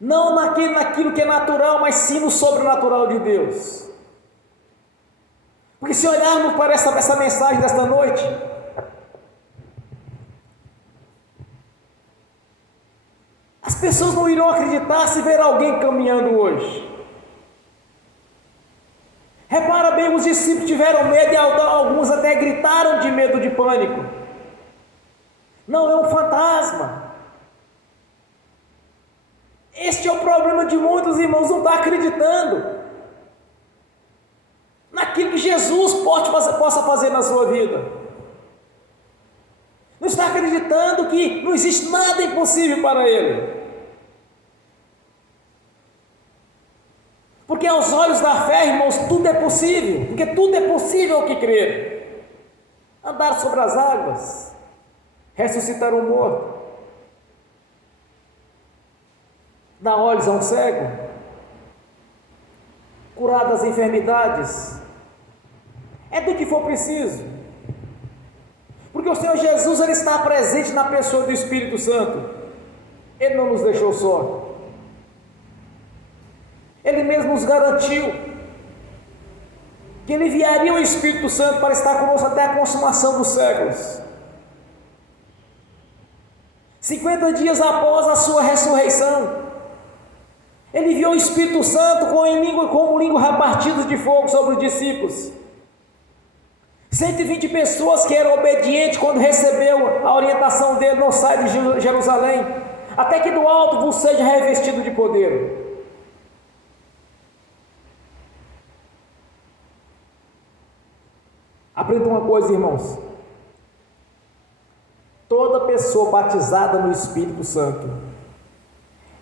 Não naquilo que é natural, mas sim no sobrenatural de Deus. Porque se olharmos para essa mensagem desta noite, as pessoas não irão acreditar se ver alguém caminhando hoje. Repara bem, os discípulos tiveram medo e alguns até gritaram de medo, de pânico. Não é um fantasma. Este é o problema de muitos irmãos, não está acreditando naquilo que Jesus possa fazer na sua vida. Não está acreditando que não existe nada impossível para Ele. Porque aos olhos da fé, irmãos, tudo é possível. Porque tudo é possível ao que crer. Andar sobre as águas, ressuscitar um morto, dar olhos a um cego, curar das enfermidades, é do que for preciso. Porque o Senhor Jesus, Ele está presente na pessoa do Espírito Santo. Ele não nos deixou só. Ele mesmo nos garantiu que Ele enviaria o Espírito Santo para estar conosco até a consumação dos séculos. 50 dias após a sua ressurreição, Ele enviou o Espírito Santo como língua repartida de fogo sobre os discípulos. 120 pessoas que eram obedientes quando recebeu a orientação dele: não sai de Jerusalém, até que do alto vos seja revestido de poder. Aprenda uma coisa, irmãos: toda pessoa batizada no Espírito Santo,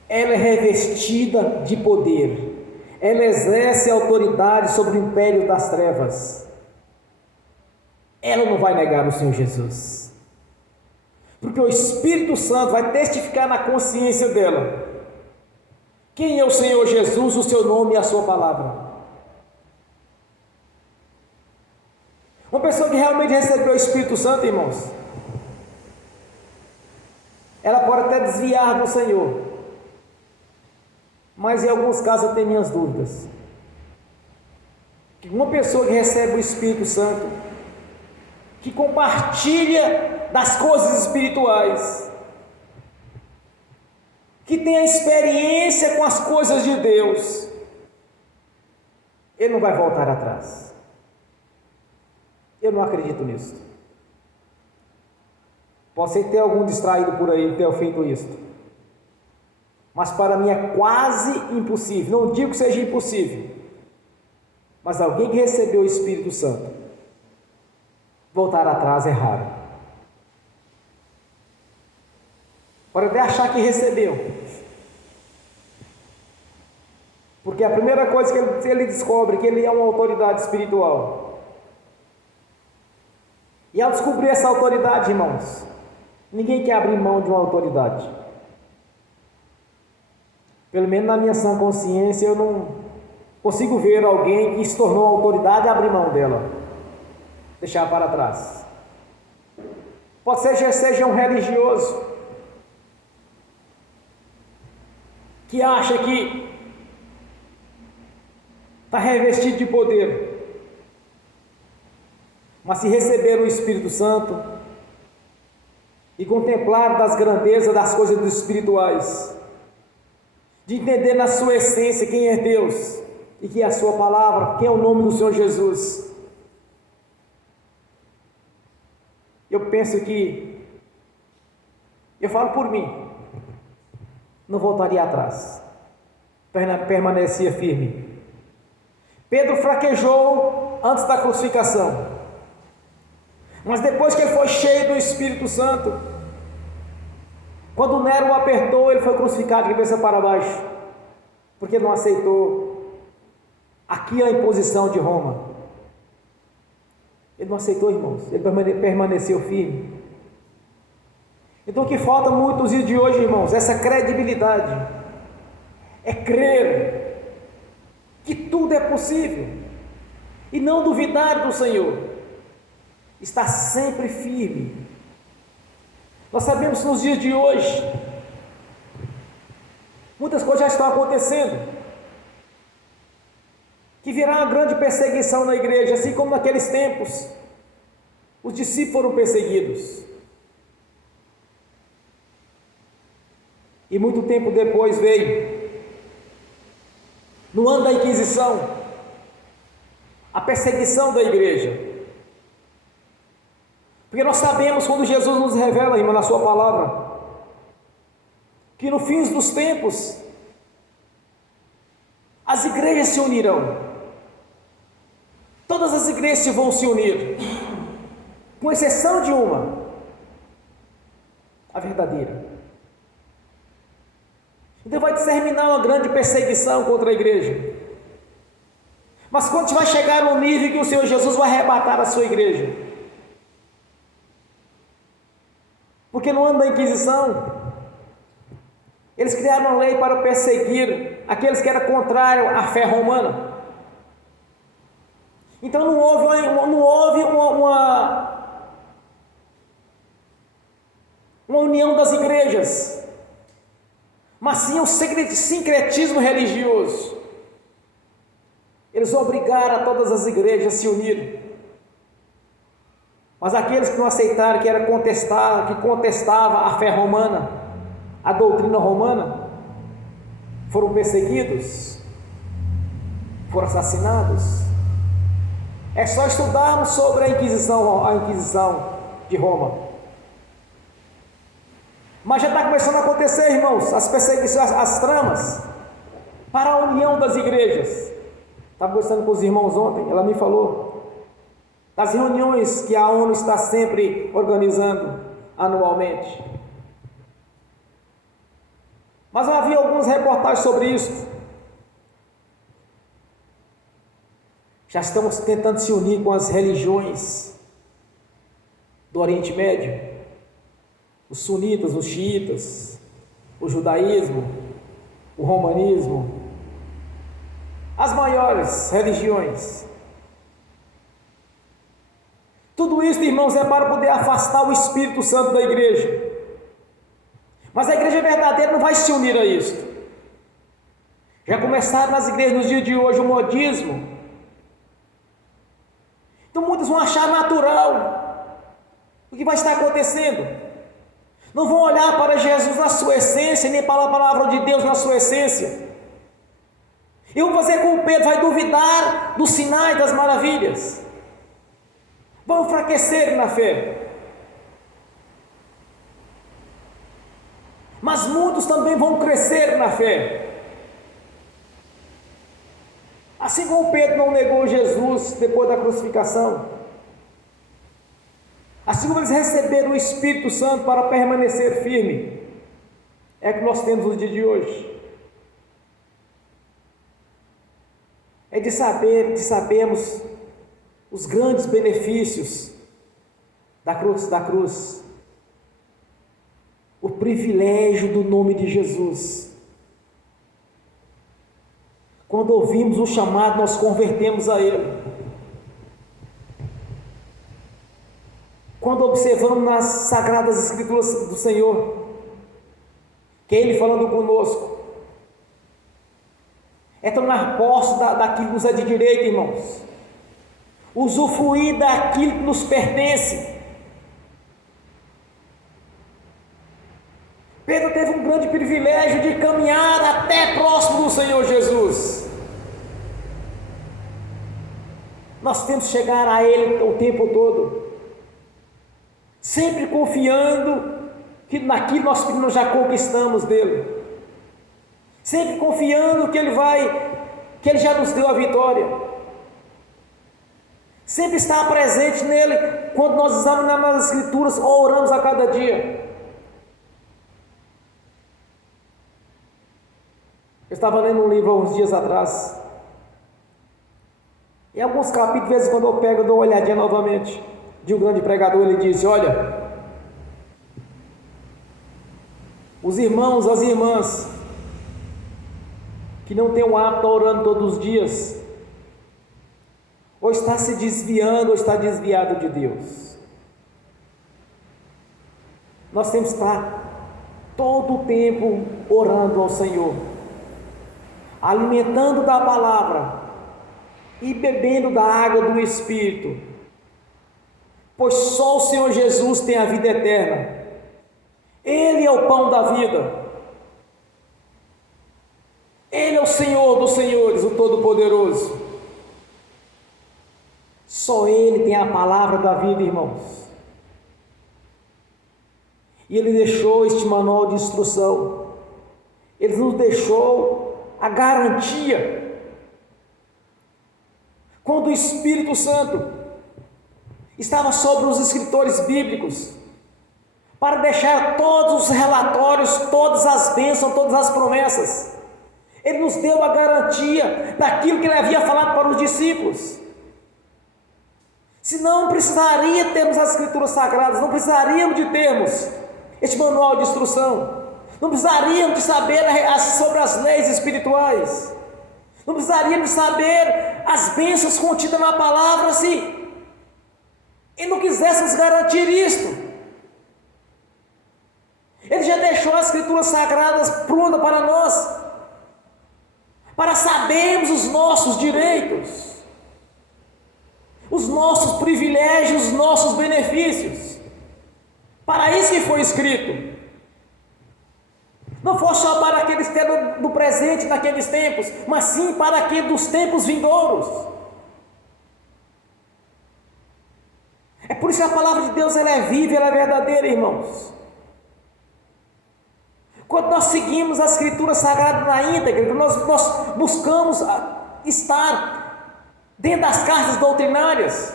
ela é revestida de poder, ela exerce autoridade sobre o império das trevas. Ela não vai negar o Senhor Jesus, porque o Espírito Santo vai testificar na consciência dela Quem é o Senhor Jesus, o seu nome e a sua palavra? Uma pessoa que realmente recebeu o Espírito Santo, irmãos, ela pode até desviar do Senhor, mas em alguns casos eu tenho minhas dúvidas. Uma pessoa que recebe o Espírito Santo, que compartilha das coisas espirituais, que tem a experiência com as coisas de Deus, ele não vai voltar atrás. Eu não acredito nisso. Pode ter algum distraído por aí que tenha feito isso, mas para mim é quase impossível. Não digo que seja impossível, mas alguém que recebeu o Espírito Santo voltar atrás é raro. Pode até achar que recebeu, porque a primeira coisa que ele descobre é que ele é uma autoridade espiritual. E ao descobrir essa autoridade, irmãos, ninguém quer abrir mão de uma autoridade. Pelo menos na minha sã consciência, eu não consigo ver alguém que se tornou autoridade e abrir mão dela, deixar para trás. Pode ser que seja um religioso que acha que está revestido de poder, mas se receber o Espírito Santo e contemplar das grandezas das coisas espirituais, de entender na sua essência quem é Deus e que é a sua palavra, quem é o nome do Senhor Jesus, eu penso que, eu falo por mim, não voltaria atrás, permanecia firme. Pedro fraquejou antes da crucificação, mas depois que ele foi cheio do Espírito Santo, quando Nero o apertou, ele foi crucificado de cabeça para baixo, porque não aceitou aqui a imposição de Roma. Ele não aceitou, irmãos, ele permaneceu firme. Então o que falta muito nos dias de hoje, irmãos, essa credibilidade, é crer que tudo é possível, e não duvidar do Senhor, está sempre firme. Nós sabemos que nos dias de hoje muitas coisas já estão acontecendo, que virá uma grande perseguição na igreja, assim como naqueles tempos os discípulos foram perseguidos, e muito tempo depois veio, no ano da Inquisição, a perseguição da igreja. Porque nós sabemos, quando Jesus nos revela, irmão, na sua palavra, que no fim dos tempos as igrejas se unirão. Todas as igrejas vão se unir, com exceção de uma, a verdadeira. Então vai terminar uma grande perseguição contra a igreja. Mas quando vai chegar no nível que o Senhor Jesus vai arrebatar a sua igreja, porque no ano da Inquisição, eles criaram uma lei para perseguir aqueles que eram contrários à fé romana. Então não houve uma união das igrejas, mas sim um sincretismo religioso. Eles obrigaram a todas as igrejas a se unirem. Mas aqueles que não aceitaram, que contestavam a fé romana, a doutrina romana, foram perseguidos, foram assassinados. É só estudarmos sobre a Inquisição de Roma. Mas já está começando a acontecer, irmãos, as perseguições, as tramas para a união das igrejas. Estava conversando com os irmãos ontem, ela me falou das reuniões que a ONU está sempre organizando anualmente. Mas eu havia algumas reportagens sobre isso. Já estamos tentando se unir com as religiões do Oriente Médio, os sunitas, os xiitas, o judaísmo, o romanismo, as maiores religiões. Tudo isso, irmãos, é para poder afastar o Espírito Santo da igreja. Mas a igreja verdadeira não vai se unir a isso. Já começaram nas igrejas nos dias de hoje o modismo. Então muitos vão achar natural o que vai estar acontecendo. Não vão olhar para Jesus na sua essência, nem para a palavra de Deus na sua essência. E vão fazer como Pedro, vai duvidar dos sinais, das maravilhas. Vão enfraquecer na fé. Mas muitos também vão crescer na fé. Assim como Pedro não negou Jesus depois da crucificação, assim como eles receberam o Espírito Santo para permanecer firme, é que nós temos no dia de hoje. É de sabermos os grandes benefícios da cruz, o privilégio do nome de Jesus. Quando ouvimos o chamado, nós convertemos a Ele. Quando observamos nas Sagradas Escrituras do Senhor, que é Ele falando conosco, é tornar posse daquilo que nos é de direito, irmãos, usufruir daquilo que nos pertence. Pedro teve um grande privilégio de caminhar até próximo do Senhor Jesus. Nós temos que chegar a Ele o tempo todo, sempre confiando que naquilo nós já conquistamos dele, sempre confiando que Ele já nos deu a vitória, sempre estar presente nele quando nós examinamos as Escrituras ou oramos a cada dia. Eu estava lendo um livro há uns dias atrás, em alguns capítulos, de vez em quando eu pego e dou uma olhadinha novamente, de um grande pregador. Ele disse: olha, os irmãos, as irmãs que não têm o hábito de orando todos os dias, ou está se desviando ou está desviado de Deus. Nós temos que estar todo o tempo orando ao Senhor, alimentando da palavra e bebendo da água do Espírito, pois só o Senhor Jesus tem a vida eterna. Ele é o pão da vida, Ele é o Senhor dos senhores, o Todo-Poderoso. Só Ele tem a palavra da vida, irmãos. E Ele deixou este manual de instrução, Ele nos deixou a garantia. Quando o Espírito Santo estava sobre os escritores bíblicos, para deixar todos os relatórios, todas as bênçãos, todas as promessas, Ele nos deu a garantia daquilo que Ele havia falado para os discípulos. Senão não precisaria termos as Escrituras Sagradas, não precisaríamos de termos este manual de instrução, não precisaríamos de saber sobre as leis espirituais, não precisaríamos saber as bênçãos contidas na palavra se Ele não quisesse nos garantir isto. Ele já deixou as Escrituras Sagradas prontas para nós, para sabermos os nossos direitos, os nossos privilégios, os nossos benefícios. Para isso que foi escrito. Não foi só para aqueles que eram do presente naqueles tempos, mas sim para aqueles dos tempos vindouros. É por isso que a palavra de Deus ela é viva, ela é verdadeira, irmãos. Quando nós seguimos a Escritura Sagrada na íntegra, nós buscamos estar dentro das cartas doutrinárias,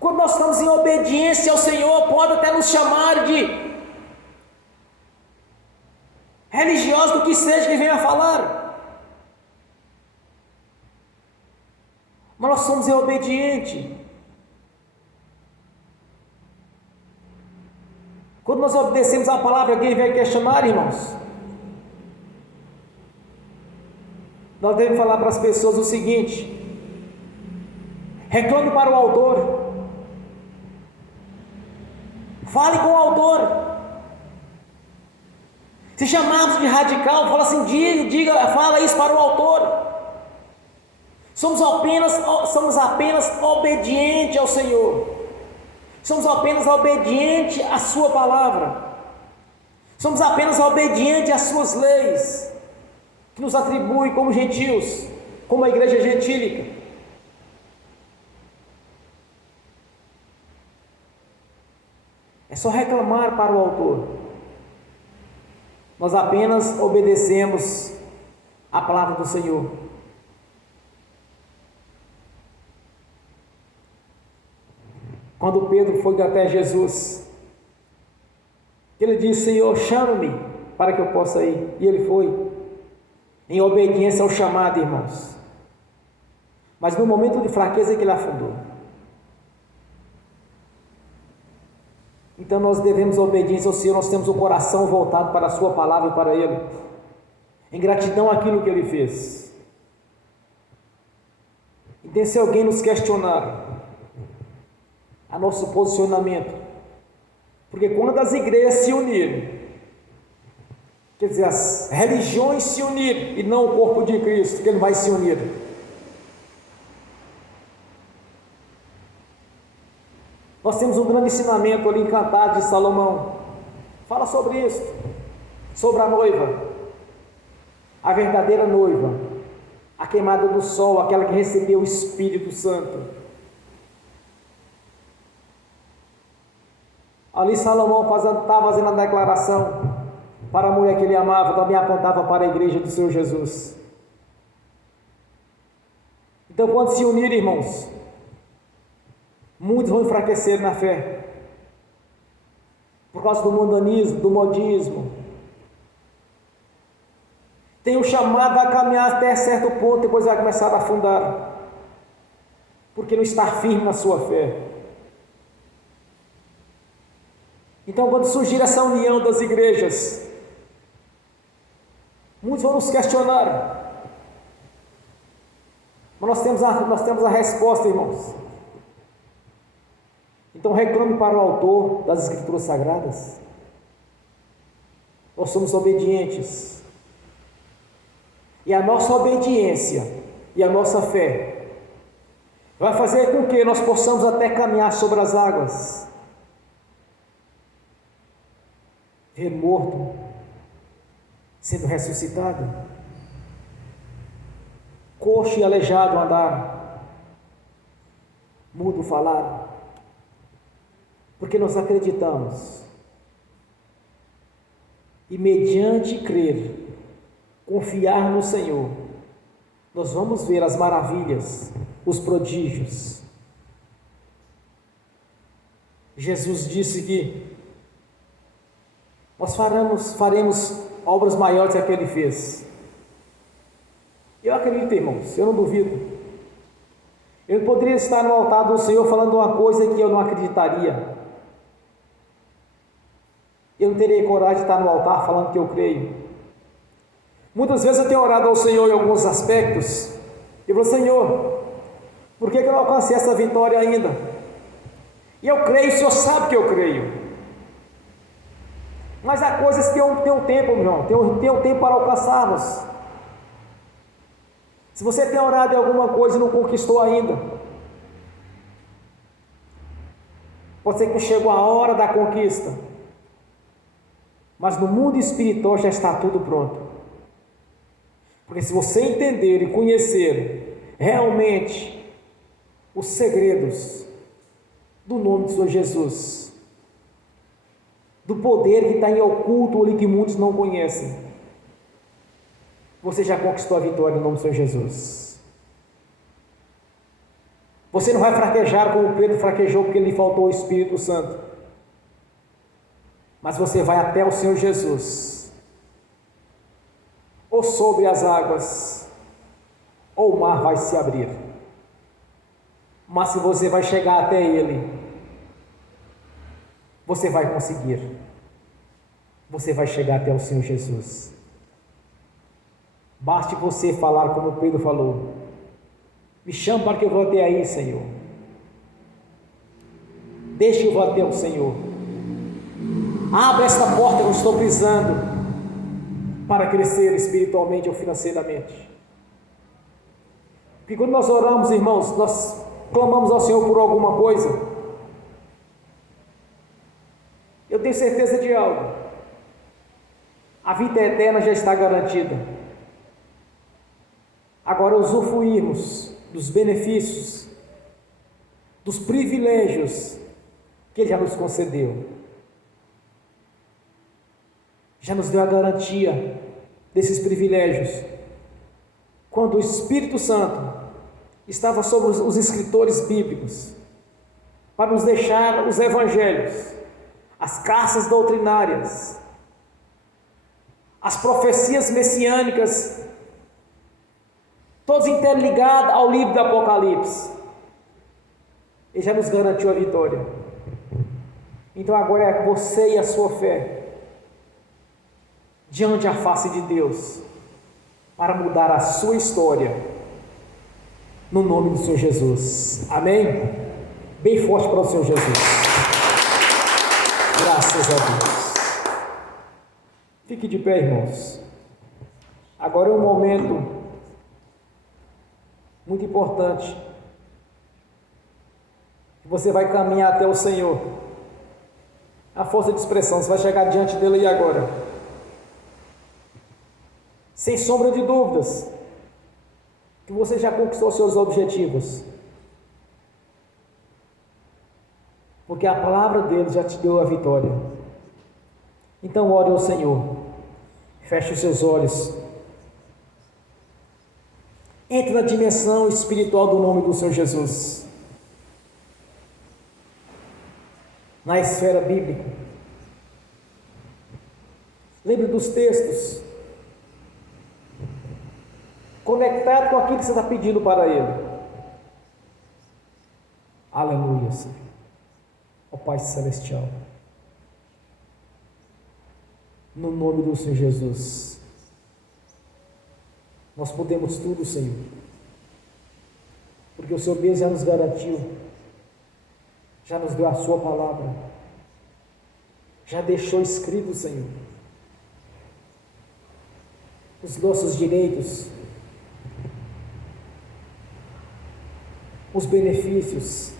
quando nós estamos em obediência ao Senhor, pode até nos chamar de religiosos, do que seja que venha falar, mas nós somos obedientes. Quando nós obedecemos a palavra, alguém quer chamar, irmãos, Nós devemos falar para as pessoas o seguinte: reclame para o autor, fale com o autor. Se chamarmos de radical, fala assim, fala isso para o autor. Somos apenas obedientes ao Senhor. Somos apenas obedientes à sua palavra. Somos apenas obedientes às suas leis, que nos atribui como gentios, como a igreja gentílica. É só reclamar para o autor. Nós apenas obedecemos a palavra do Senhor. Quando Pedro foi até Jesus, ele disse: Senhor, chama-me para que eu possa ir. E ele foi, em obediência ao chamado, irmãos. Mas no momento de fraqueza que ele afundou. Então nós devemos obediência ao Senhor, nós temos o coração voltado para a sua palavra e para Ele, em gratidão àquilo que Ele fez. Então, se alguém nos questionar a nosso posicionamento, porque quando as igrejas se unirem, quer dizer, as religiões se unirem, e não o corpo de Cristo, que Ele vai se unir, nós temos um grande ensinamento ali em Cantares de Salomão, fala sobre isso, sobre a noiva, a verdadeira noiva, a queimada do sol, aquela que recebeu o Espírito Santo. Ali Salomão estava fazendo a declaração para a mulher que ele amava, também apontava para a igreja do Senhor Jesus. Então, quando se unirem, irmãos, muitos vão enfraquecer na fé, por causa do mundanismo, do modismo. Tem um chamado a caminhar até certo ponto, depois vai começar a afundar, porque não está firme na sua fé. Então, quando surgir essa união das igrejas, muitos vão nos questionar, mas nós temos a resposta, irmãos. Então reclame para o autor das Escrituras Sagradas. Nós somos obedientes, e a nossa obediência e a nossa fé vai fazer com que nós possamos até caminhar sobre as águas, ver morto sendo ressuscitado, coxo e aleijado andar, mudo falar, porque nós acreditamos, e mediante crer, confiar no Senhor, nós vamos ver as maravilhas, os prodígios. Jesus disse que nós faremos obras maiores que a que Ele fez. Eu acredito, irmãos, eu não duvido. Eu poderia estar no altar do Senhor falando uma coisa que eu não acreditaria. Eu não teria coragem de estar no altar falando que eu creio. Muitas vezes eu tenho orado ao Senhor em alguns aspectos, e eu falo: Senhor, por que eu não alcancei essa vitória ainda? E eu creio, o Senhor sabe que eu creio. Mas há coisas que tem um tempo, meu irmão, tem um tempo para alcançarmos. Se você tem orado em alguma coisa e não conquistou ainda, pode ser que chegou a hora da conquista, mas no mundo espiritual já está tudo pronto. Porque se você entender e conhecer realmente os segredos do nome do Senhor Jesus, do poder que está em oculto ali que muitos não conhecem, você já conquistou a vitória no nome do Senhor Jesus. Você não vai fraquejar como Pedro fraquejou porque lhe faltou o Espírito Santo, mas você vai até o Senhor Jesus, ou sobre as águas, ou o mar vai se abrir, mas se você vai chegar até Ele, você vai conseguir, você vai chegar até o Senhor Jesus. Baste você falar como Pedro falou: me chama para que eu vou até aí, Senhor. Deixa que eu vou até o Senhor. Abre esta porta que eu estou precisando para crescer espiritualmente ou financeiramente. Porque quando nós oramos, irmãos, nós clamamos ao Senhor por alguma coisa, eu tenho certeza de algo: a vida eterna já está garantida. Agora, usufruirmos dos benefícios, dos privilégios que Ele já nos concedeu, já nos deu a garantia desses privilégios, quando o Espírito Santo estava sobre os escritores bíblicos, para nos deixar os evangelhos, as cartas doutrinárias, as profecias messiânicas, todos interligados ao livro do Apocalipse. Ele já nos garantiu a vitória. Então agora é você e a sua fé diante da face de Deus, para mudar a sua história, no nome do Senhor Jesus. Amém? Bem forte para o Senhor Jesus. Graças a Deus. Fique de pé, irmãos. Agora é um momento muito importante, que você vai caminhar até o Senhor. A força de expressão, você vai chegar diante dele e agora, sem sombra de dúvidas, que você já conquistou seus objetivos, porque a palavra dele já te deu a vitória. Então ore ao Senhor, feche os seus olhos, entre na dimensão espiritual do nome do Senhor Jesus, na esfera bíblica. Lembre dos textos, conectado com aquilo que você está pedindo para Ele. Aleluia, Senhor. Ó Pai Celestial, no nome do Senhor Jesus, nós podemos tudo, Senhor, porque o Senhor mesmo já nos garantiu, já nos deu a sua palavra, já deixou escrito, Senhor, os nossos direitos, os benefícios,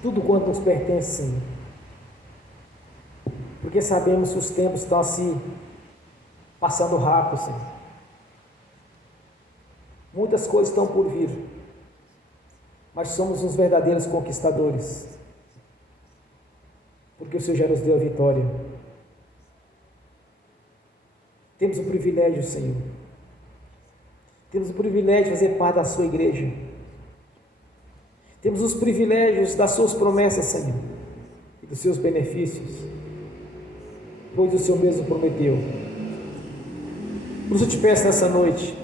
tudo quanto nos pertence, Senhor, porque sabemos que os tempos estão assim, passando rápido, Senhor. Muitas coisas estão por vir, mas somos os verdadeiros conquistadores, porque o Senhor já nos deu a vitória. Temos o privilégio, Senhor, temos o privilégio de fazer parte da sua igreja, temos os privilégios das suas promessas, Senhor, e dos seus benefícios, pois o Senhor mesmo prometeu. Por isso eu te peço nessa noite,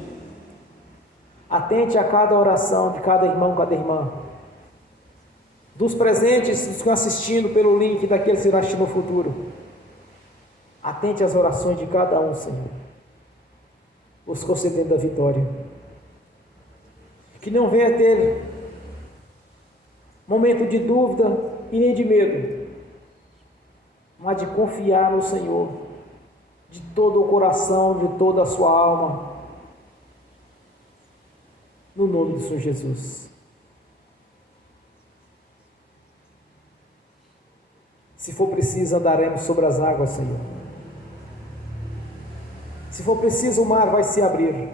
atente a cada oração de cada irmão, cada irmã, dos presentes, dos que estão assistindo pelo link, daqueles que irão assistir no futuro. Atente às orações de cada um, Senhor, os concedendo a vitória. Que não venha ter momento de dúvida e nem de medo, mas de confiar no Senhor, de todo o coração, de toda a sua alma, no nome do Senhor Jesus. Se for preciso, andaremos sobre as águas, Senhor. Se for preciso, o mar vai se abrir,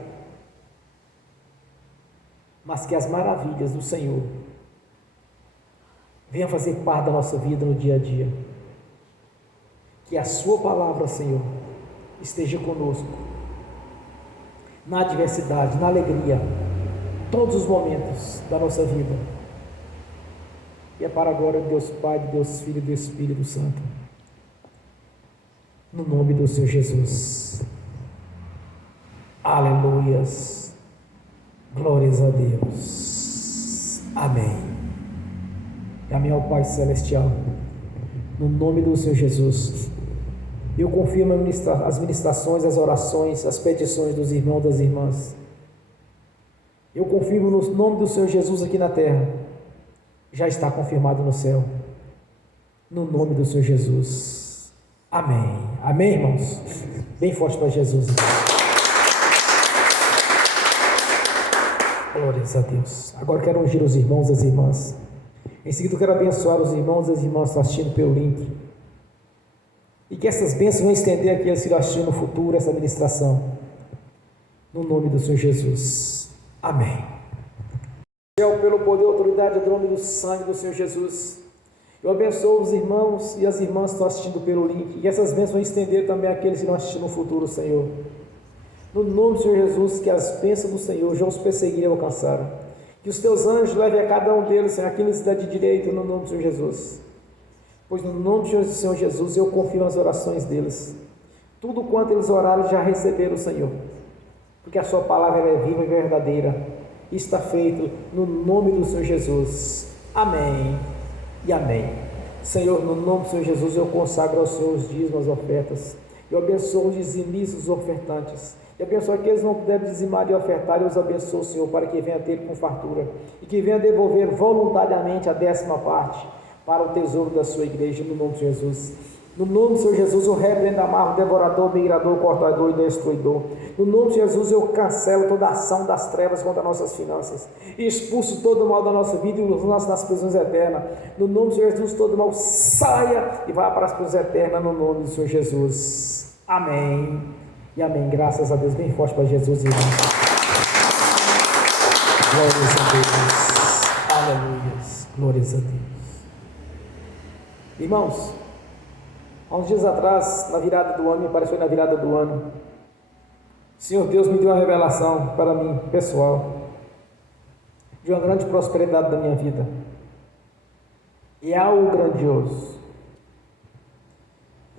mas que as maravilhas do Senhor venham fazer parte da nossa vida no dia a dia. Que a sua palavra, Senhor, esteja conosco, na adversidade, na alegria, todos os momentos da nossa vida. E é para a glória de Deus Pai, de Deus Filho e do Espírito Santo, no nome do Senhor Jesus. Aleluias, glórias a Deus, amém. E amém ao Pai Celestial, no nome do Senhor Jesus. Eu confirmo as ministrações, as orações, as petições dos irmãos e das irmãs. Eu confirmo no nome do Senhor Jesus aqui na terra. Já está confirmado no céu. No nome do Senhor Jesus. Amém. Amém, irmãos? Bem forte para Jesus. Glórias a Deus. Agora quero ungir os irmãos e as irmãs. Em seguida eu quero abençoar os irmãos e as irmãs que estão assistindo pelo link. E que essas bênçãos vão estender aqueles que irão assistir no futuro essa ministração. No nome do Senhor Jesus. Amém. Pelo poder e autoridade do nome do sangue do Senhor Jesus, eu abençoo os irmãos e as irmãs que estão assistindo pelo link. E essas bênçãos vão estender também àqueles que irão assistir no futuro, Senhor. No nome do Senhor Jesus, que as bênçãos do Senhor já os perseguirem e alcançaram. Que os teus anjos levem a cada um deles, Senhor, aquilo que se dá de direito, no nome do Senhor Jesus. Pois no nome do Senhor Jesus, eu confirmo as orações deles. Tudo quanto eles oraram, já receberam, Senhor. Porque a sua palavra é viva e verdadeira. E está feito no nome do Senhor Jesus. Amém e amém. Senhor, no nome do Senhor Jesus, eu consagro aos Senhor os dízimos, as ofertas. Eu abençoo os dizimistas, os ofertantes. Eu abençoo aqueles que não puderem dizimar e ofertar. Eu os abençoo, Senhor, para que venha ter com fartura. E que venha devolver voluntariamente a 10ª parte para o tesouro da sua igreja, no nome de Jesus. No nome do Senhor Jesus, eu repreendo, amarro, devorador, migrador, cortador e destruidor. No nome de Jesus, eu cancelo toda a ação das trevas contra nossas finanças. E expulso todo o mal da nossa vida e os nossos nas prisões eternas. No nome de Jesus, todo o mal saia e vá para as prisões eternas, no nome do Senhor Jesus. Amém e amém. Graças a Deus, bem forte para Jesus, irmão. Glórias a Deus. Aleluia. Glórias a Deus. Irmãos, há uns dias atrás, na virada do ano, me pareceu na virada do ano, o Senhor Deus me deu uma revelação para mim, pessoal, de uma grande prosperidade da minha vida. E é algo grandioso.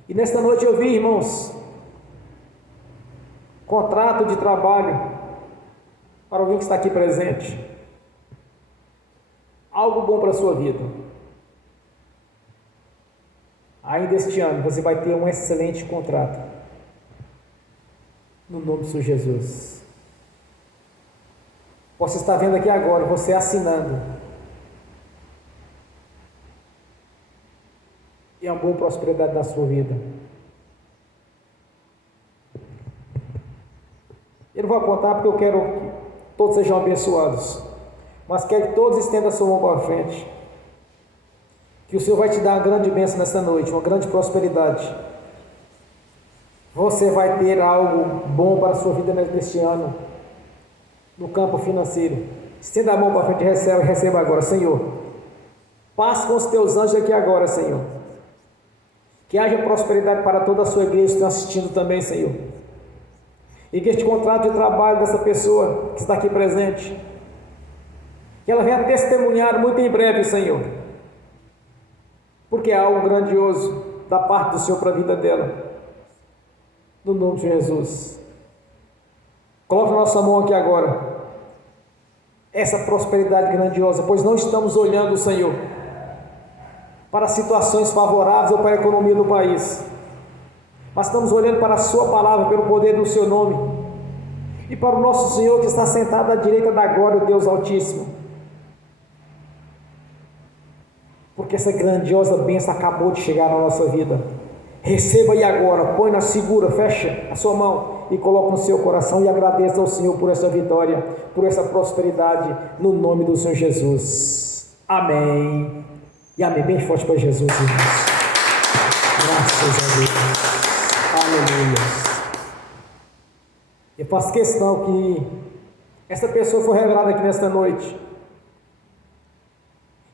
E nesta noite eu vi, irmãos, contrato de trabalho para alguém que está aqui presente. Algo bom para a sua vida. Ainda este ano você vai ter um excelente contrato. No nome do Senhor Jesus. Você está vendo aqui agora, você assinando. E é uma boa prosperidade na sua vida. Eu não vou apontar porque eu quero que todos sejam abençoados. Mas quero que todos estendam a sua mão para frente. Que o Senhor vai te dar uma grande bênção nesta noite, uma grande prosperidade. Você vai ter algo bom para a sua vida neste ano, no campo financeiro. Estenda a mão para frente e receba agora, Senhor. Passe com os teus anjos aqui agora, Senhor. Que haja prosperidade para toda a sua igreja que está assistindo também, Senhor. E que este contrato de trabalho dessa pessoa que está aqui presente, que ela venha testemunhar muito em breve, Senhor. Porque é algo grandioso da parte do Senhor para a vida dela. No nome de Jesus. Coloque a nossa mão aqui agora. Essa prosperidade grandiosa, pois não estamos olhando, Senhor, para situações favoráveis ou para a economia do país. Mas estamos olhando para a sua palavra, pelo poder do seu nome. E para o nosso Senhor que está sentado à direita da glória, Deus Altíssimo. Porque essa grandiosa bênção acabou de chegar na nossa vida. Receba aí agora, põe na segura, fecha a sua mão e coloca no seu coração e agradeça ao Senhor por essa vitória, por essa prosperidade, no nome do Senhor Jesus. Amém. E amém. Bem forte para Jesus, irmãos. Graças a Deus. Aleluia. Eu faço questão que essa pessoa foi revelada aqui nesta noite.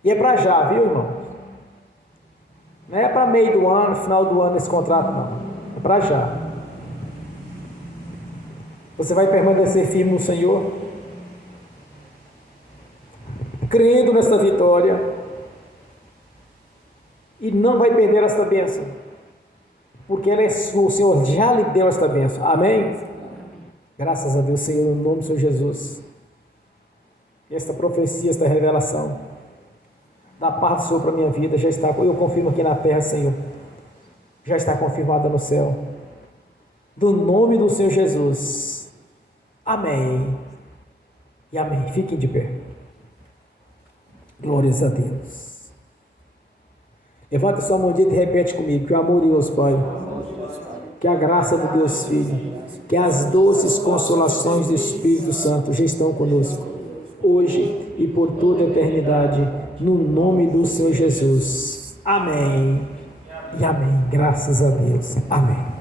E é para já, viu, irmão? Não é para meio do ano, final do ano esse contrato, não. É para já. Você vai permanecer firme no Senhor, crendo nessa vitória, e não vai perder esta bênção, porque ela é sua, o Senhor já lhe deu esta bênção. Amém? Graças a Deus, Senhor, no nome do Senhor Jesus. Esta profecia, esta revelação da parte do Senhor para a minha vida já está, eu confirmo aqui na terra, Senhor. já está confirmada no céu. Do nome do Senhor Jesus. Amém. E amém. Fiquem de pé. Glórias a Deus. Levanta sua mão direita e repete comigo. Que o amor de Deus Pai, que a graça do Deus Filho, que as doces consolações do Espírito Santo já estão conosco, hoje e por toda a eternidade, no nome do Senhor Jesus. Amém e amém. Graças a Deus. Amém.